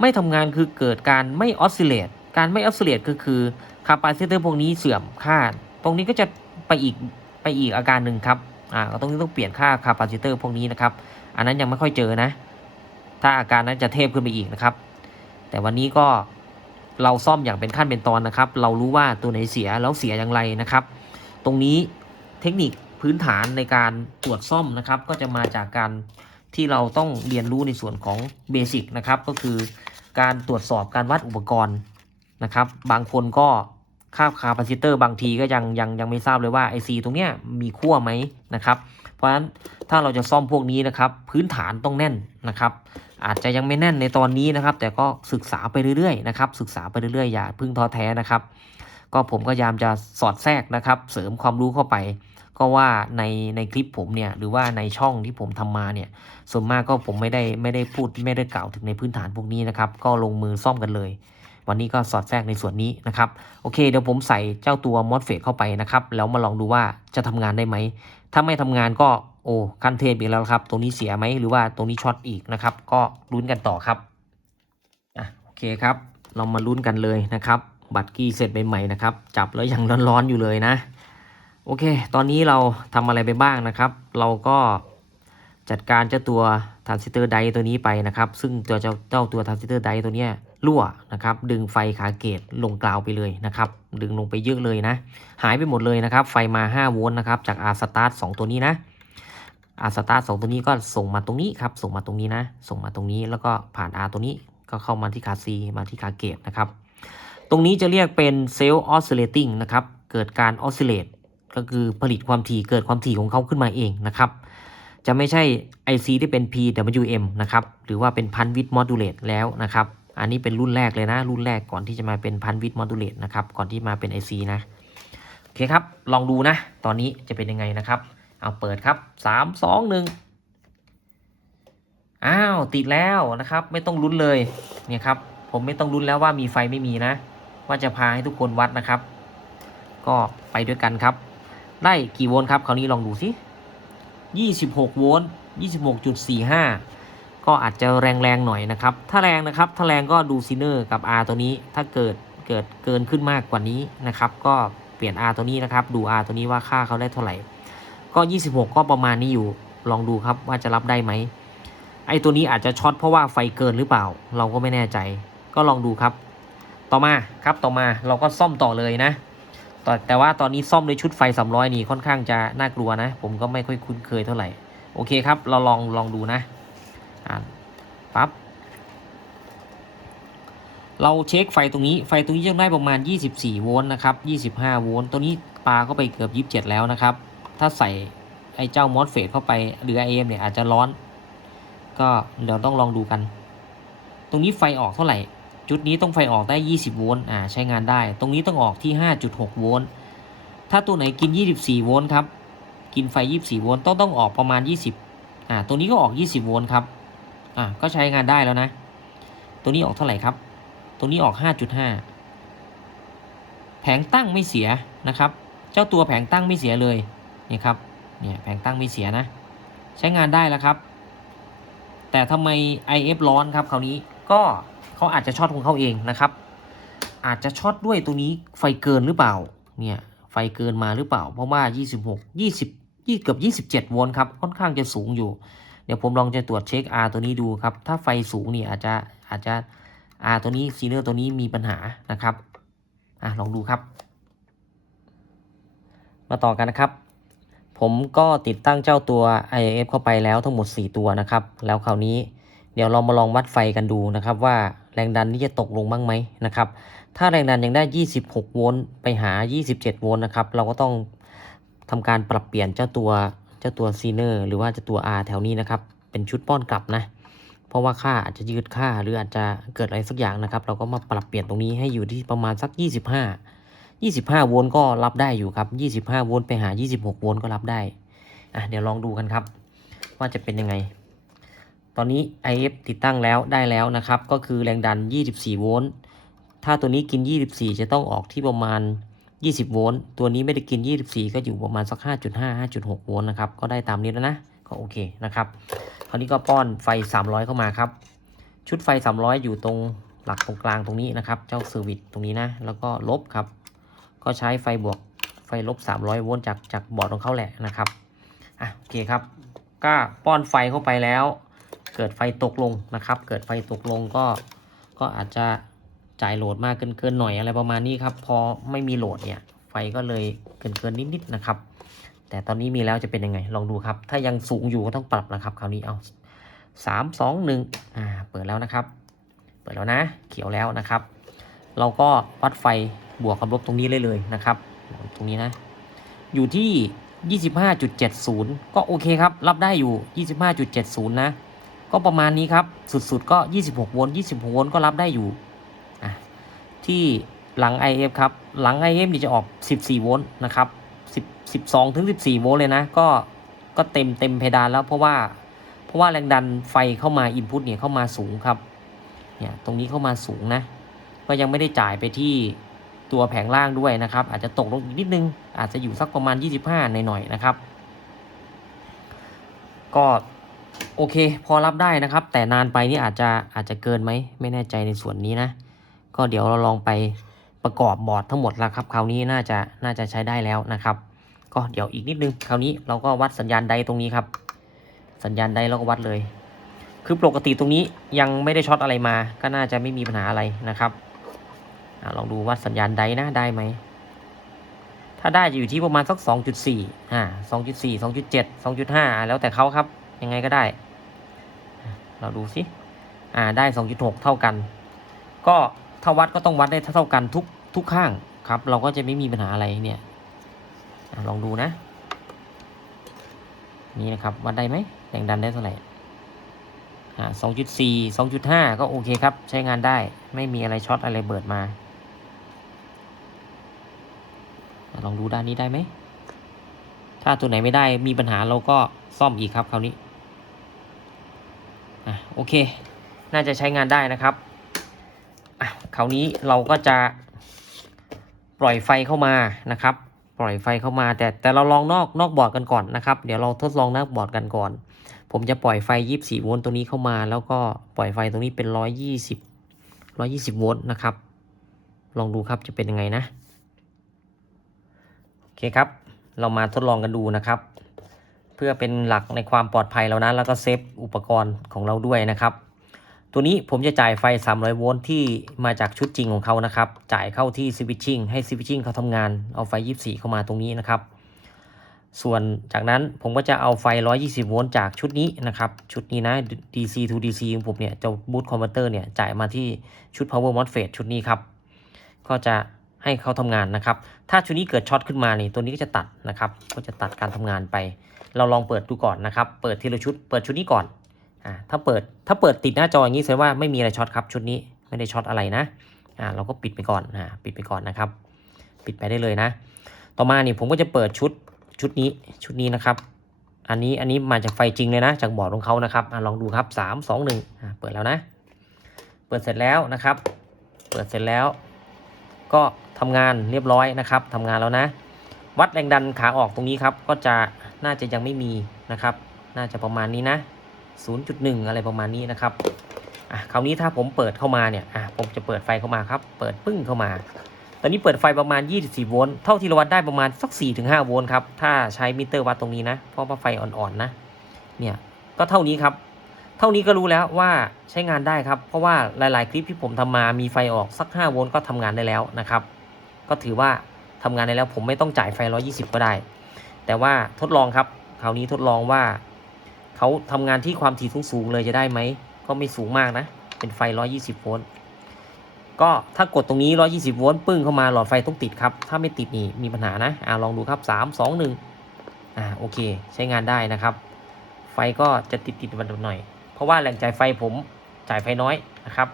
ไม่ทำงานคือเกิดการไม่ออสซิเลตการไม่ออสซิเลตก็คือคาปาซิเตอร์พวกนี้เสื่อมค่าตรงนี้ก็จะไปอีกอาการหนึ่งครับตรงนี้ต้องเปลี่ยนค่าคาปาซิเตอร์พวกนี้นะครับอันนั้นยังไม่ค่อยเจอนะถ้าอาการนั้นจะเทพขึ้นไปอีกนะครับแต่วันนี้ก็เราซ่อมอย่างเป็นขั้นเป็นตอนนะครับเรารู้ว่าตัวไหนเสียแล้วเสียอย่างไรนะครับตรงนี้เทคนิคพื้นฐานในการตรวจซ่อมนะครับก็จะมาจากการที่เราต้องเรียนรู้ในส่วนของเบสิกนะครับก็คือการตรวจสอบการวัดอุปกรณ์นะครับบางคนก็ค่าคาปาซิเตอร์บางทีก็ยังไม่ทราบเลยว่า IC ตรงเนี้ยมีขั้วไหมนะครับเพราะฉะนั้นถ้าเราจะซ่อมพวกนี้นะครับพื้นฐานต้องแน่นนะครับอาจจะยังไม่แน่นในตอนนี้นะครับแต่ก็ศึกษาไปเรื่อยๆนะครับศึกษาไปเรื่อยๆอย่าพึ่งท้อแท้นะครับก็ผมก็พยายามจะสอดแทรกนะครับเสริมความรู้เข้าไปก็ว่าในคลิปผมเนี่ยหรือว่าในช่องที่ผมทำมาเนี่ยส่วนมากก็ผมไม่ได้พูดไม่ได้กล่าวถึงในพื้นฐานพวกนี้นะครับก็ลงมือซ่อมกันเลยวันนี้ก็สอดแทรกในส่วนนี้นะครับโอเคเดี๋ยวผมใส่เจ้าตัวมอสเฟตเข้าไปนะครับแล้วมาลองดูว่าจะทำงานได้ไหมถ้าไม่ทำงานก็ขั้นเทพอีกแล้วครับตรงนี้เสียไหมหรือว่าตรงนี้ช็อตอีกนะครับก็ลุ้นกันต่อครับโอเคครับเรามาลุ้นกันเลยนะครับบัตรกี้เสร็จใหม่ๆนะครับจับแล้วยังร้อนๆอยู่เลยนะโอเคตอนนี้เราทำอะไรไปบ้างนะครับเราก็จัดการเจ้าตัวทรานซิสเตอร์ไดตัวนี้ไปนะครับซึ่งเจ้าตัวทรานซิสเตอร์ไดตัวเนี้ยรั่วนะครับดึงไฟขาเกตลงกราวไปเลยนะครับดึงลงไปเยอะเลยนะหายไปหมดเลยนะครับไฟมา5โวลต์นะครับจาก R Start 2ตัวนี้นะสตาร์ท2ตัวนี้ก็ส่งมาตรงนี้ครับส่งมาตรงนี้นะส่งมาตรงนี้แล้วก็ผ่าน R ตัวนี้ก็เข้ามาที่ขา C มาที่ขาเกตนะครับตรงนี้จะเรียกเป็นเซลล์ออสซิเลตติ้งนะครับเกิดการออสซิเลตก็คือผลิตความถี่เกิดความถี่ของเขาขึ้นมาเองนะครับจะไม่ใช่ IC ที่เป็น PWM นะครับหรือว่าเป็นพันวิดมอดูเลตแล้วนะครับอันนี้เป็นรุ่นแรกเลยนะรุ่นแรกก่อนที่จะมาเป็นพันวิดมอดูเลตนะครับก่อนที่มาเป็น IC นะโอเคครับลองดูนะตอนนี้จะเป็นยังไงนะครับเอาเปิดครับ3 2 1 อ้าวติดแล้วนะครับไม่ต้องลุ้นเลยเนี่ยครับผมไม่ต้องลุ้นแล้วว่ามีไฟไม่มีนะว่าจะพาให้ทุกคนวัดนะครับก็ไปด้วยกันครับได้กี่โวลต์ครับคราวนี้ลองดูสิ26โวลต์26.45ก็อาจจะแรงๆหน่อยนะครับถ้าแรงนะครับถ้าแรงก็ดูซีเนอร์กับ R ตัวนี้ถ้าเกิดเกินขึ้นมากกว่านี้นะครับก็เปลี่ยน R ตัวนี้นะครับดู R ตัวนี้ว่าค่าเขาได้เท่าไหร่ก็26ก็ประมาณนี้อยู่ลองดูครับว่าจะรับได้ไหมไอตัวนี้อาจจะช็อตเพราะว่าไฟเกินหรือเปล่าเราก็ไม่แน่ใจก็ลองดูครับต่อมาเราก็ซ่อมต่อเลยนะแต่ว่าตอนนี้ซ่อมด้วยชุดไฟ300นี่ค่อนข้างจะน่ากลัวนะผมก็ไม่ค่อยคุ้นเคยเท่าไหร่โอเคครับเราลองดูนะปั๊บเราเช็คไฟตรงนี้จะได้ประมาณ24โวลต์นะครับ25โวลต์ตัวนี้ปาเข้าไปเกือบ27แล้วนะครับถ้าใส่ไอ้เจ้ามอสเฟตเข้าไปหรือ IM เนี่ยอาจจะร้อนก็เดี๋ยวต้องลองดูกันตรงนี้ไฟออกเท่าไหร่จุดนี้ต้องไฟออกได้20โวลต์ใช้งานได้ตรงนี้ต้องออกที่ 5.6 โวลต์ถ้าตัวไหนกิน24โวลต์ครับกินไฟ24โวลต์ต้องออกประมาณ20ตัวนี้ก็ออก20โวลต์ครับก็ใช้งานได้แล้วนะตัวนี้ออกเท่าไหร่ครับตัวนี้ออก 5.5 แผงตั้งไม่เสียนะครับเจ้าตัวแผงตั้งไม่เสียเลยนี่ครับเนี่ยแผงตั้งไม่เสียนะใช้งานได้แล้วครับแต่ทำไม IF ร้อนครับคราวนี้ก็เขาอาจจะช็อตของเขาเองนะครับอาจจะช็อตด้วยตัวนี้ไฟเกินหรือเปล่าเนี่ยไฟเกินมาหรือเปล่าเพราะว่า20เกือบ27โวลต์ครับค่อนข้างจะสูงอยู่เดี๋ยวผมลองจะตรวจเช็ค R ตัวนี้ดูครับถ้าไฟสูงนี่อาจจะ R ตัวนี้ซีเนอร์ตัวนี้มีปัญหานะครับลองดูครับมาต่อกันนะครับผมก็ติดตั้งเจ้าตัว IF เข้าไปแล้วทั้งหมด4ตัวนะครับแล้วคราวนี้เดี๋ยวเรามาลองวัดไฟกันดูนะครับว่าแรงดันนี้จะตกลงบ้างไหมนะครับถ้าแรงดันยังได้26โวลต์ไปหา27โวลต์นะครับเราก็ต้องทำการปรับเปลี่ยนเจ้าตัวซีเนอร์หรือว่าเจ้าตัว R แถวนี้นะครับเป็นชุดป้อนกลับนะเพราะว่าค่าอาจจะยืดค่าหรืออาจจะเกิดอะไรสักอย่างนะครับเราก็มาปรับเปลี่ยนตรงนี้ให้อยู่ที่ประมาณสัก25โวลต์ก็รับได้อยู่ครับ25โวลต์ไปหา26โวลต์ก็รับได้เดี๋ยวลองดูกันครับว่าจะเป็นยังไงตอนนี้ IF ติดตั้งแล้วได้แล้วนะครับก็คือแรงดัน24โวลต์ถ้าตัวนี้กิน24จะต้องออกที่ประมาณ20โวลต์ตัวนี้ไม่ได้กิน24ก็อยู่ประมาณสัก 5.6 โวลต์นะครับก็ได้ตามนี้แล้วนะก็โอเคนะครับคราวนี้ก็ป้อนไฟ300เข้ามาครับชุดไฟ300อยู่ตรงหลักตรงกลางตรงนี้นะครับเจ้าเซอร์วิสตรงนี้นะแล้วก็ลบครับก็ใช้ไฟบวกไฟลบ300โวลต์จากบอร์ดของเขาแหละนะครับโอเคครับก็ป้อนไฟเข้าไปแล้วเกิดไฟตกลงนะครับเกิดไฟตกลงก็อาจจะจ่ายโหลดมากเกินหน่อยอะไรประมาณนี้ครับพอไม่มีโหลดเนี่ยไฟก็เลยเกินนิดๆนะครับแต่ตอนนี้มีแล้วจะเป็นยังไงลองดูครับถ้ายังสูงอยู่ก็ต้องปรับนะครับคราวนี้เอา3 2 1เปิดแล้วนะครับเปิดแล้วนะเขียวแล้วนะครับเราก็วัดไฟบวกกับลบตรงนี้เลยนะครับตรงนี้นะอยู่ที่ 25.70 ก็โอเคครับรับได้อยู่ 25.70 นะก็ประมาณนี้ครับสุดๆก็26โวลต์26โวลต์ก็รับได้อยู่ที่หลัง IF ครับหลัง IF นี่จะออก14โวลต์นะครับ12 ถึง 14โวลต์เลยนะก็เต็มเพดานแล้วเพราะว่าแรงดันไฟเข้ามาอินพุตเนี่ยเข้ามาสูงครับเนี่ยตรงนี้เข้ามาสูงนะก็ยังไม่ได้จ่ายไปที่ตัวแผงล่างด้วยนะครับอาจจะตกลงอีกนิดนึงอาจจะอยู่สักประมาณ25หน่อยๆนะครับก็โอเคพอรับได้นะครับแต่นานไปนี่อาจจะเกินไหมไม่แน่ใจในส่วนนี้นะก็เดี๋ยวเราลองไปประกอบบอร์ดทั้งหมดแล้วครับคราวนี้น่าจะใช้ได้แล้วนะครับก็เดี๋ยวอีกนิดนึงคราวนี้เราก็วัดสัญญาณไดตรงนี้ครับสัญญาณไดเราก็วัดเลยคือปกติตรงนี้ยังไม่ได้ช็อตอะไรมาก็น่าจะไม่มีปัญหาอะไรนะครับลองดูวัดสัญญาณไดนะได้ไหมถ้าได้จะอยู่ที่ประมาณสัก 2.4 2.4 2.7 2.5 แล้วแต่เขาครับยังไงก็ได้เราดูสิได้ 2.6 เท่ากันก็ถ้าวัดก็ต้องวัดได้เท่ากันทุกข้างครับเราก็จะไม่มีปัญหาอะไรเนี่ยลองดูนะนี่นะครับวัดได้ไหมแรงดันได้เท่าไหร่2.4 2.5 ก็โอเคครับใช้งานได้ไม่มีอะไรช็อตอะไรเบิดมาลองดูด้านนี้ได้ไหมถ้าตัวไหนไม่ได้มีปัญหาเราก็ซ่อมอีกครับคราวนี้ โอเคน่าจะใช้งานได้นะครับคราวนี้เราก็จะปล่อยไฟเข้ามานะครับปล่อยไฟเข้ามาแต่เราลองนอกบอร์ดกันก่อนนะครับเดี๋ยวเราทดลองนอกบอร์ดกันก่อนผมจะปล่อยไฟ24โวลต์ตัวนี้เข้ามาแล้วก็ปล่อยไฟตรงนี้เป็น120โวลต์นะครับลองดูครับจะเป็นยังไงนะโอเคครับเรามาทดลองกันดูนะครับเพื่อเป็นหลักในความปลอดภัยแล้วนะแล้วก็เซฟอุปกรณ์ของเราด้วยนะครับตัวนี้ผมจะจ่ายไฟ300โวลต์ที่มาจากชุดจริงของเขานะครับจ่ายเข้าที่สวิตชิ่งให้สวิตชิ่งเขาทำงานเอาไฟ24เข้ามาตรงนี้นะครับส่วนจากนั้นผมก็จะเอาไฟ120โวลต์จากชุดนี้นะครับชุดนี้นะ DC to DC ของผมเนี่ยจะบูตคอนเวอร์เตอร์เนี่ยจ่ายมาที่ชุด Power MOSFET ชุดนี้ครับก็จะให้เขาทำงานนะครับถ้าชุดนี้เกิดช็อตขึ้นมานี่ตัวนี้ก็จะตัดนะครับก็จะตัดการทำงานไปเราลองเปิดดูก่อนนะครับเปิดทีละชุดเปิดชุดนี้ก่อนถ้าเปิดติดหน้าจออย่างนี้แสดงว่าไม่มีอะไรช็อตครับชุดนี้ไม่ได้ช็อตอะไรนะเราก็ปิดไปก่อนปิดไปก่อนนะครับปิดไปได้เลยนะต่อมานี่ผมก็จะเปิดชุดนี้นะครับอันนี้มาจากไฟจริงเลยนะจากบอร์ดของเขานะครับลองดูครับ3 2 1เปิดแล้วนะเปิดเสร็จแล้วนะครับเปิดเสร็จแล้วก็ทำงานเรียบร้อยนะครับทำงานแล้วนะวัดแรงดันขาออกตรงนี้ครับก็จะน่าจะยังไม่มีนะครับน่าจะประมาณนี้นะ0.1 อะไรประมาณนี้นะครับคราวนี้ถ้าผมเปิดเข้ามาเนี่ยผมจะเปิดไฟเข้ามาครับเปิดปึ้งเข้ามาตอนนี้เปิดไฟประมาณ24โวลต์เท่าที่เราวัดได้ประมาณสัก 4-5 โวลต์ครับถ้าใช้มิเตอร์วัดตรงนี้นะเพราะว่าไฟอ่อนๆนะเนี่ยก็เท่านี้ครับเท่านี้ก็รู้แล้วว่าใช้งานได้ครับเพราะว่าหลายๆคลิปที่ผมทำมามีไฟออกสัก5โวลต์ก็ทำงานได้แล้วนะครับก็ถือว่าทำงานได้แล้วผมไม่ต้องจ่ายไฟ120ก็ได้แต่ว่าทดลองครับคราวนี้ทดลองว่าเขาทำงานที่ความถี่สูงเลยจะได้ไหมก็ไม่สูงมากนะเป็นไฟ120โวลต์ก็ถ้ากดตรงนี้120โวลต์ปึ้งเข้ามาหลอดไฟต้องติดครับถ้าไม่ติดนี่มีปัญหานะลองดูครับ3 2 1โอเคใช้งานได้นะครับไฟก็จะติดบันหน่อยเพราะว่าแรงจ่ายไฟผมจ่ายไฟน้อยนะครับ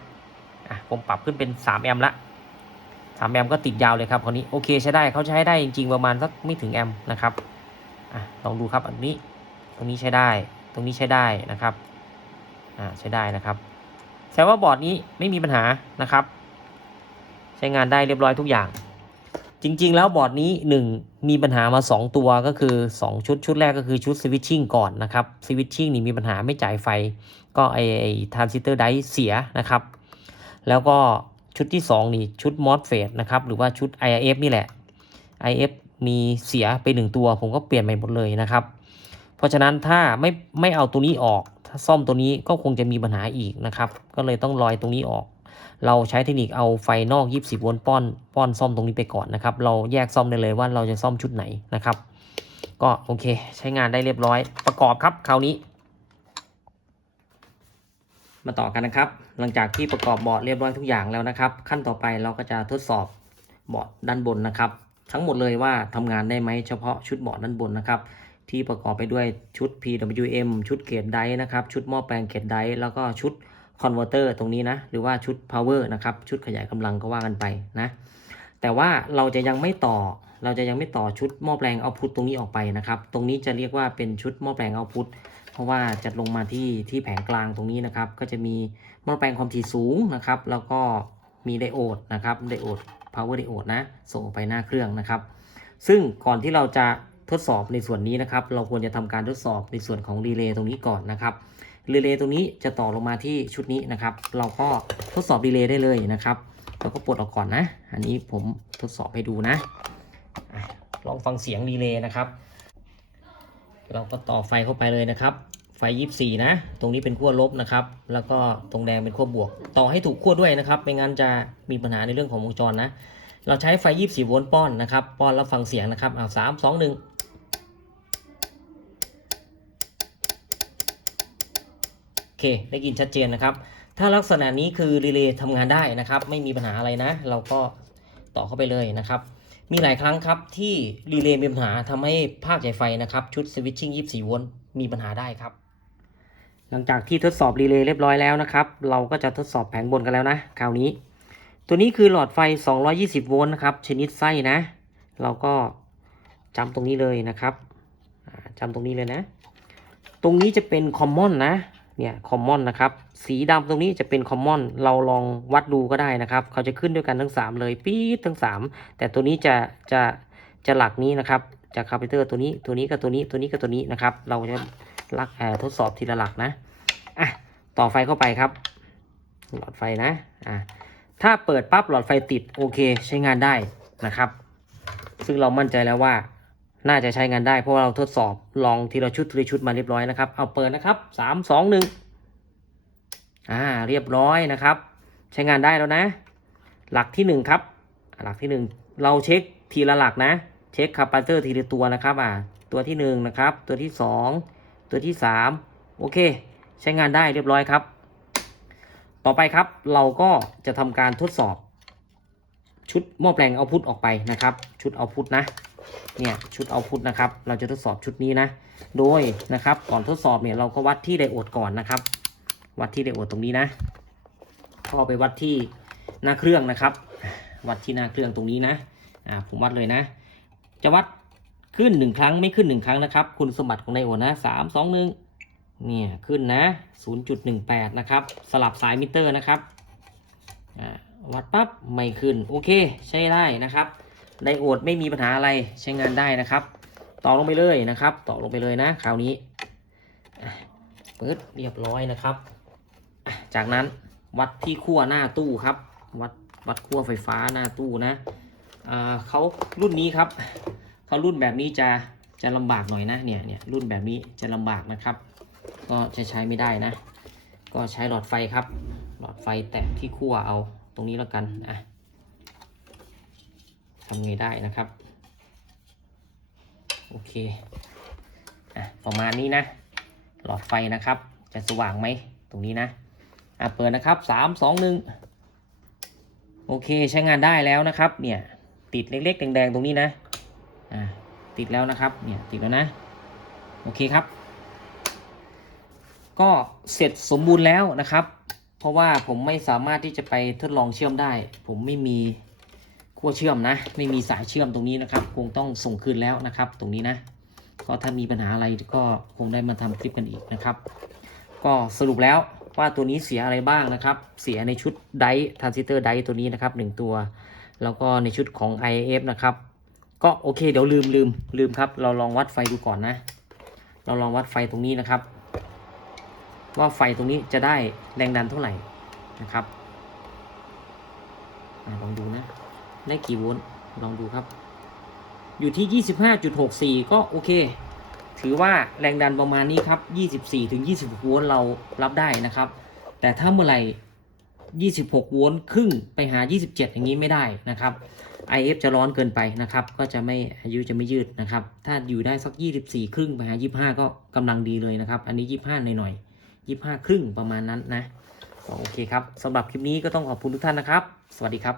ผมปรับขึ้นเป็น3แอมป์ละ3แอมป์ก็ติดยาวเลยครับคราวนี้โอเคใช้ได้เขาใช้ได้จริงๆประมาณสักไม่ถึงแอมป์นะครับลองดูครับอันนี้ตรงนี้ใช้ได้ตรงนี้ใช้ได้นะครับใช้ได้นะครับแสดงว่าบอร์ดนี้ไม่มีปัญหานะครับใช้งานได้เรียบร้อยทุกอย่างจริงๆแล้วบอร์ดนี้1มีปัญหามา2ตัวก็คือ2ชุดแรกก็คือชุดสวิตชิ่งก่อนนะครับสวิตชิ่งนี่มีปัญหาไม่จ่ายไฟก็ไอทรานซิสเตอร์ไดร์เสียนะครับแล้วก็ชุดที่2นี่ชุด MOSFET นะครับหรือว่าชุด IF นี่แหละ IF มีเสียไป1ตัวผมก็เปลี่ยนใหม่หมดเลยนะครับเพราะฉะนั้นถ้าไม่เอาตัวนี้ออกถ้าซ่อมตัวนี้ก็คงจะมีปัญหาอีกนะครับก็เลยต้องลอยตรงนี้ออกเราใช้เทคนิคเอาไฟนอก24โวลต์ป้อนซ่อมตรงนี้ไปก่อนนะครับเราแยกซ่อมได้เลยว่าเราจะซ่อมชุดไหนนะครับก็โอเคใช้งานได้เรียบร้อยประกอบครับคราวนี้มาต่อกันนะครับหลังจากที่ประกอบบอร์ดเรียบร้อยทุกอย่างแล้วนะครับขั้นต่อไปเราก็จะทดสอบบอร์ดด้านบนนะครับทั้งหมดเลยว่าทำงานได้ไหมเฉพาะชุดบอร์ดด้านบนนะครับที่ประกอบไปด้วยชุด PWM ชุดเกจไดร์นะครับชุดหม้อแปลงเกจไดร์แล้วก็ชุดคอนเวอร์เตอร์ตรงนี้นะหรือว่าชุด power นะครับชุดขยายกำลังก็ว่ากันไปนะแต่ว่าเราจะยังไม่ต่อชุดหม้อแปลงเอาพุตตรงนี้ออกไปนะครับตรงนี้จะเรียกว่าเป็นชุดหม้อแปลงเอาพุตเพราะว่าจะลงมาที่แผงกลางตรงนี้นะครับก็จะมีหม้อแปลงความถี่สูงนะครับแล้วก็มีไดโอดนะครับไดโอด power ไดโอดนะส่งออกไปหน้าเครื่องนะครับซึ่งก่อนที่เราจะทดสอบในส่วนนี้นะครับเราควรจะทำการทดสอบในส่วนของรีเลย์ตรงนี้ก่อนนะครับรีเลย์ตรงนี้จะต่อลงมาที่ชุดนี้นะครับเราก็ทดสอบรีเลย์ได้เลยนะครับเราก็ปลดออกก่อนนะอันนี้ผมทดสอบให้ดูนะลองฟังเสียงรีเลย์นะครับเราก็ต่อไฟเข้าไปเลยนะครับไฟ24นะตรงนี้เป็นขั้วลบนะครับแล้วก็ตรงแดงเป็นขั้วบวกต่อให้ถูกขั้วด้วยนะครับไม่งั้นจะมีปัญหาในเรื่องของวงจรนะเราใช้ไฟ24โวลต์ป้อนนะครับป้อนแล้วฟังเสียงนะครับ3 2 1โอเคได้ยินชัดเจนนะครับถ้าลักษณะนี้คือรีเลย์ทำงานได้นะครับไม่มีปัญหาอะไรนะเราก็ต่อเข้าไปเลยนะครับมีหลายครั้งครับที่รีเลย์มีปัญหาทำให้ภาคจ่ายไฟนะครับชุดสวิตชิ่ง24โวลต์มีปัญหาได้ครับหลังจากที่ทดสอบรีเลย์เรียบร้อยแล้วนะครับเราก็จะทดสอบแผงบนกันแล้วนะคราวนี้ตัวนี้คือหลอดไฟ220โวลต์นะครับชนิดไส้นะเราก็จำตรงนี้เลยนะครับจำตรงนี้เลยนะตรงนี้จะเป็นคอมมอนนะ เนี่ยคอมมอนนะครับสีดำตรงนี้จะเป็นคอมมอนเราลองวัดดูก็ได้นะครับเขาจะขึ้นด้วยกันทั้ง3เลยปี๊ดทั้ง3แต่ตัวนี้จะหลักนี้นะครับจากคาร์เพนเตอร์ตัวนี้กับตัวนี้กับตัวนี้นะครับเราจะทดสอบทีละหลักนะอ่ะต่อไฟเข้าไปครับหลอดไฟนะถ้าเปิดปั๊บหลอดไฟติดโอเคใช้งานได้นะครับซึ่งเรามั่นใจแล้วว่าน่าจะใช้งานได้เพราะว่าเราทดสอบลองทีละชุดมาเรียบร้อยนะครับเอาเปิดนะครับ3 2 1เรียบร้อยนะครับใช้งานได้แล้วนะหลักที่1ครับหลักที่1เราเช็คทีละหลักนะเช็คคาปาซิเตอร์ทีละตัวนะครับตัวที่1นะครับตัวที่2ตัวที่3โอเคใช้งานได้เรียบร้อยครับต่อไปครับเราก็จะทำการทดสอบชุดหม้อแปลงเอาพุทออกไปนะครับชุดเอาพุทนะเนี่ยชุดเอาพุทนะครับเราจะทดสอบชุดนี้นะโดยนะครับก่อนทดสอบเนี่ยเราก็วัดที่ไดโอดก่อนนะครับวัดที่ไดโอดตรงนี้นะพอไปวัดที่หน้าเครื่องนะครับวัดที่หน้าเครื่องตรงนี้นะผมวัดเลยนะจะวัดขึ้น1ครั้งไม่ขึ้น1ครั้งนะครับคุณสมบัติของไดโอดนะ3 2 1เนี่ยขึ้นนะ 0.18 นะครับสลับสายมิเตอร์นะครับวัดปั๊บไม่ขึ้นโอเคใช้ได้นะครับไดโอดไม่มีปัญหาอะไรใช้งานได้นะครับต่อลงไปเลยนะครับต่อลงไปเลยนะคราวนี้เปิดเรียบร้อยนะครับจากนั้นวัดที่ขั้วหน้าตู้ครับวัดขั้วไฟฟ้าหน้าตู้นะเขารุ่นนี้ครับเขารุ่นแบบนี้จะลำบากหน่อยนะเนี่ยรุ่นแบบนี้จะลำบากนะครับก็ใช้ไม่ได้นะก็ใช้หลอดไฟครับหลอดไฟแตะที่ขั้วเอาตรงนี้แล้วกันทำไงได้นะครับโอเคประมาณนี้นะหลอดไฟนะครับจะสว่างไหมตรงนี้นะเปิดนะครับ3 2 1โอเคใช้งานได้แล้วนะครับเนี่ยติดเล็กๆแดงๆตรงนี้นะติดแล้วนะครับเนี่ยติดแล้วนะโอเคครับก็เสร็จสมบูรณ์แล้วนะครับเพราะว่าผมไม่สามารถที่จะไปทดลองเชื่อมได้ผมไม่มีขั้วเชื่อมนะไม่มีสายเชื่อมตรงนี้นะครับคงต้องส่งคืนแล้วนะครับตรงนี้นะก็ถ้ามีปัญหาอะไรก็คงได้มาทำคลิปกันอีกนะครับก็สรุปแล้วว่าตัวนี้เสียอะไรบ้างนะครับเสียในชุดไดทรานซิสเตอร์ไดตัวนี้นะครับ1ตัวแล้วก็ในชุดของ IF นะครับก็โอเคเดี๋ยวลืมครับเราลองวัดไฟดูก่อนนะเราลองวัดไฟตรงนี้นะครับว่าไฟตรงนี้จะได้แรงดันเท่าไหร่นะครับลองดูนะได้กี่โวลต์ลองดูครับอยู่ที่ 25.64 ก็โอเคถือว่าแรงดันประมาณนี้ครับ24-26 โวลต์เรารับได้นะครับแต่ถ้าเมื่อไหร่26 โวลต์ครึ่งไปหา27อย่างนี้ไม่ได้นะครับ IF จะร้อนเกินไปนะครับก็จะไม่อายุจะไม่ยืดนะครับถ้าอยู่ได้สัก24ครึ่งไปหา25ก็กำลังดีเลยนะครับอันนี้25หน่อย25ครึ่งประมาณนั้นนะโอเคครับสำหรับคลิปนี้ก็ต้องขอบคุณทุกท่านนะครับสวัสดีครับ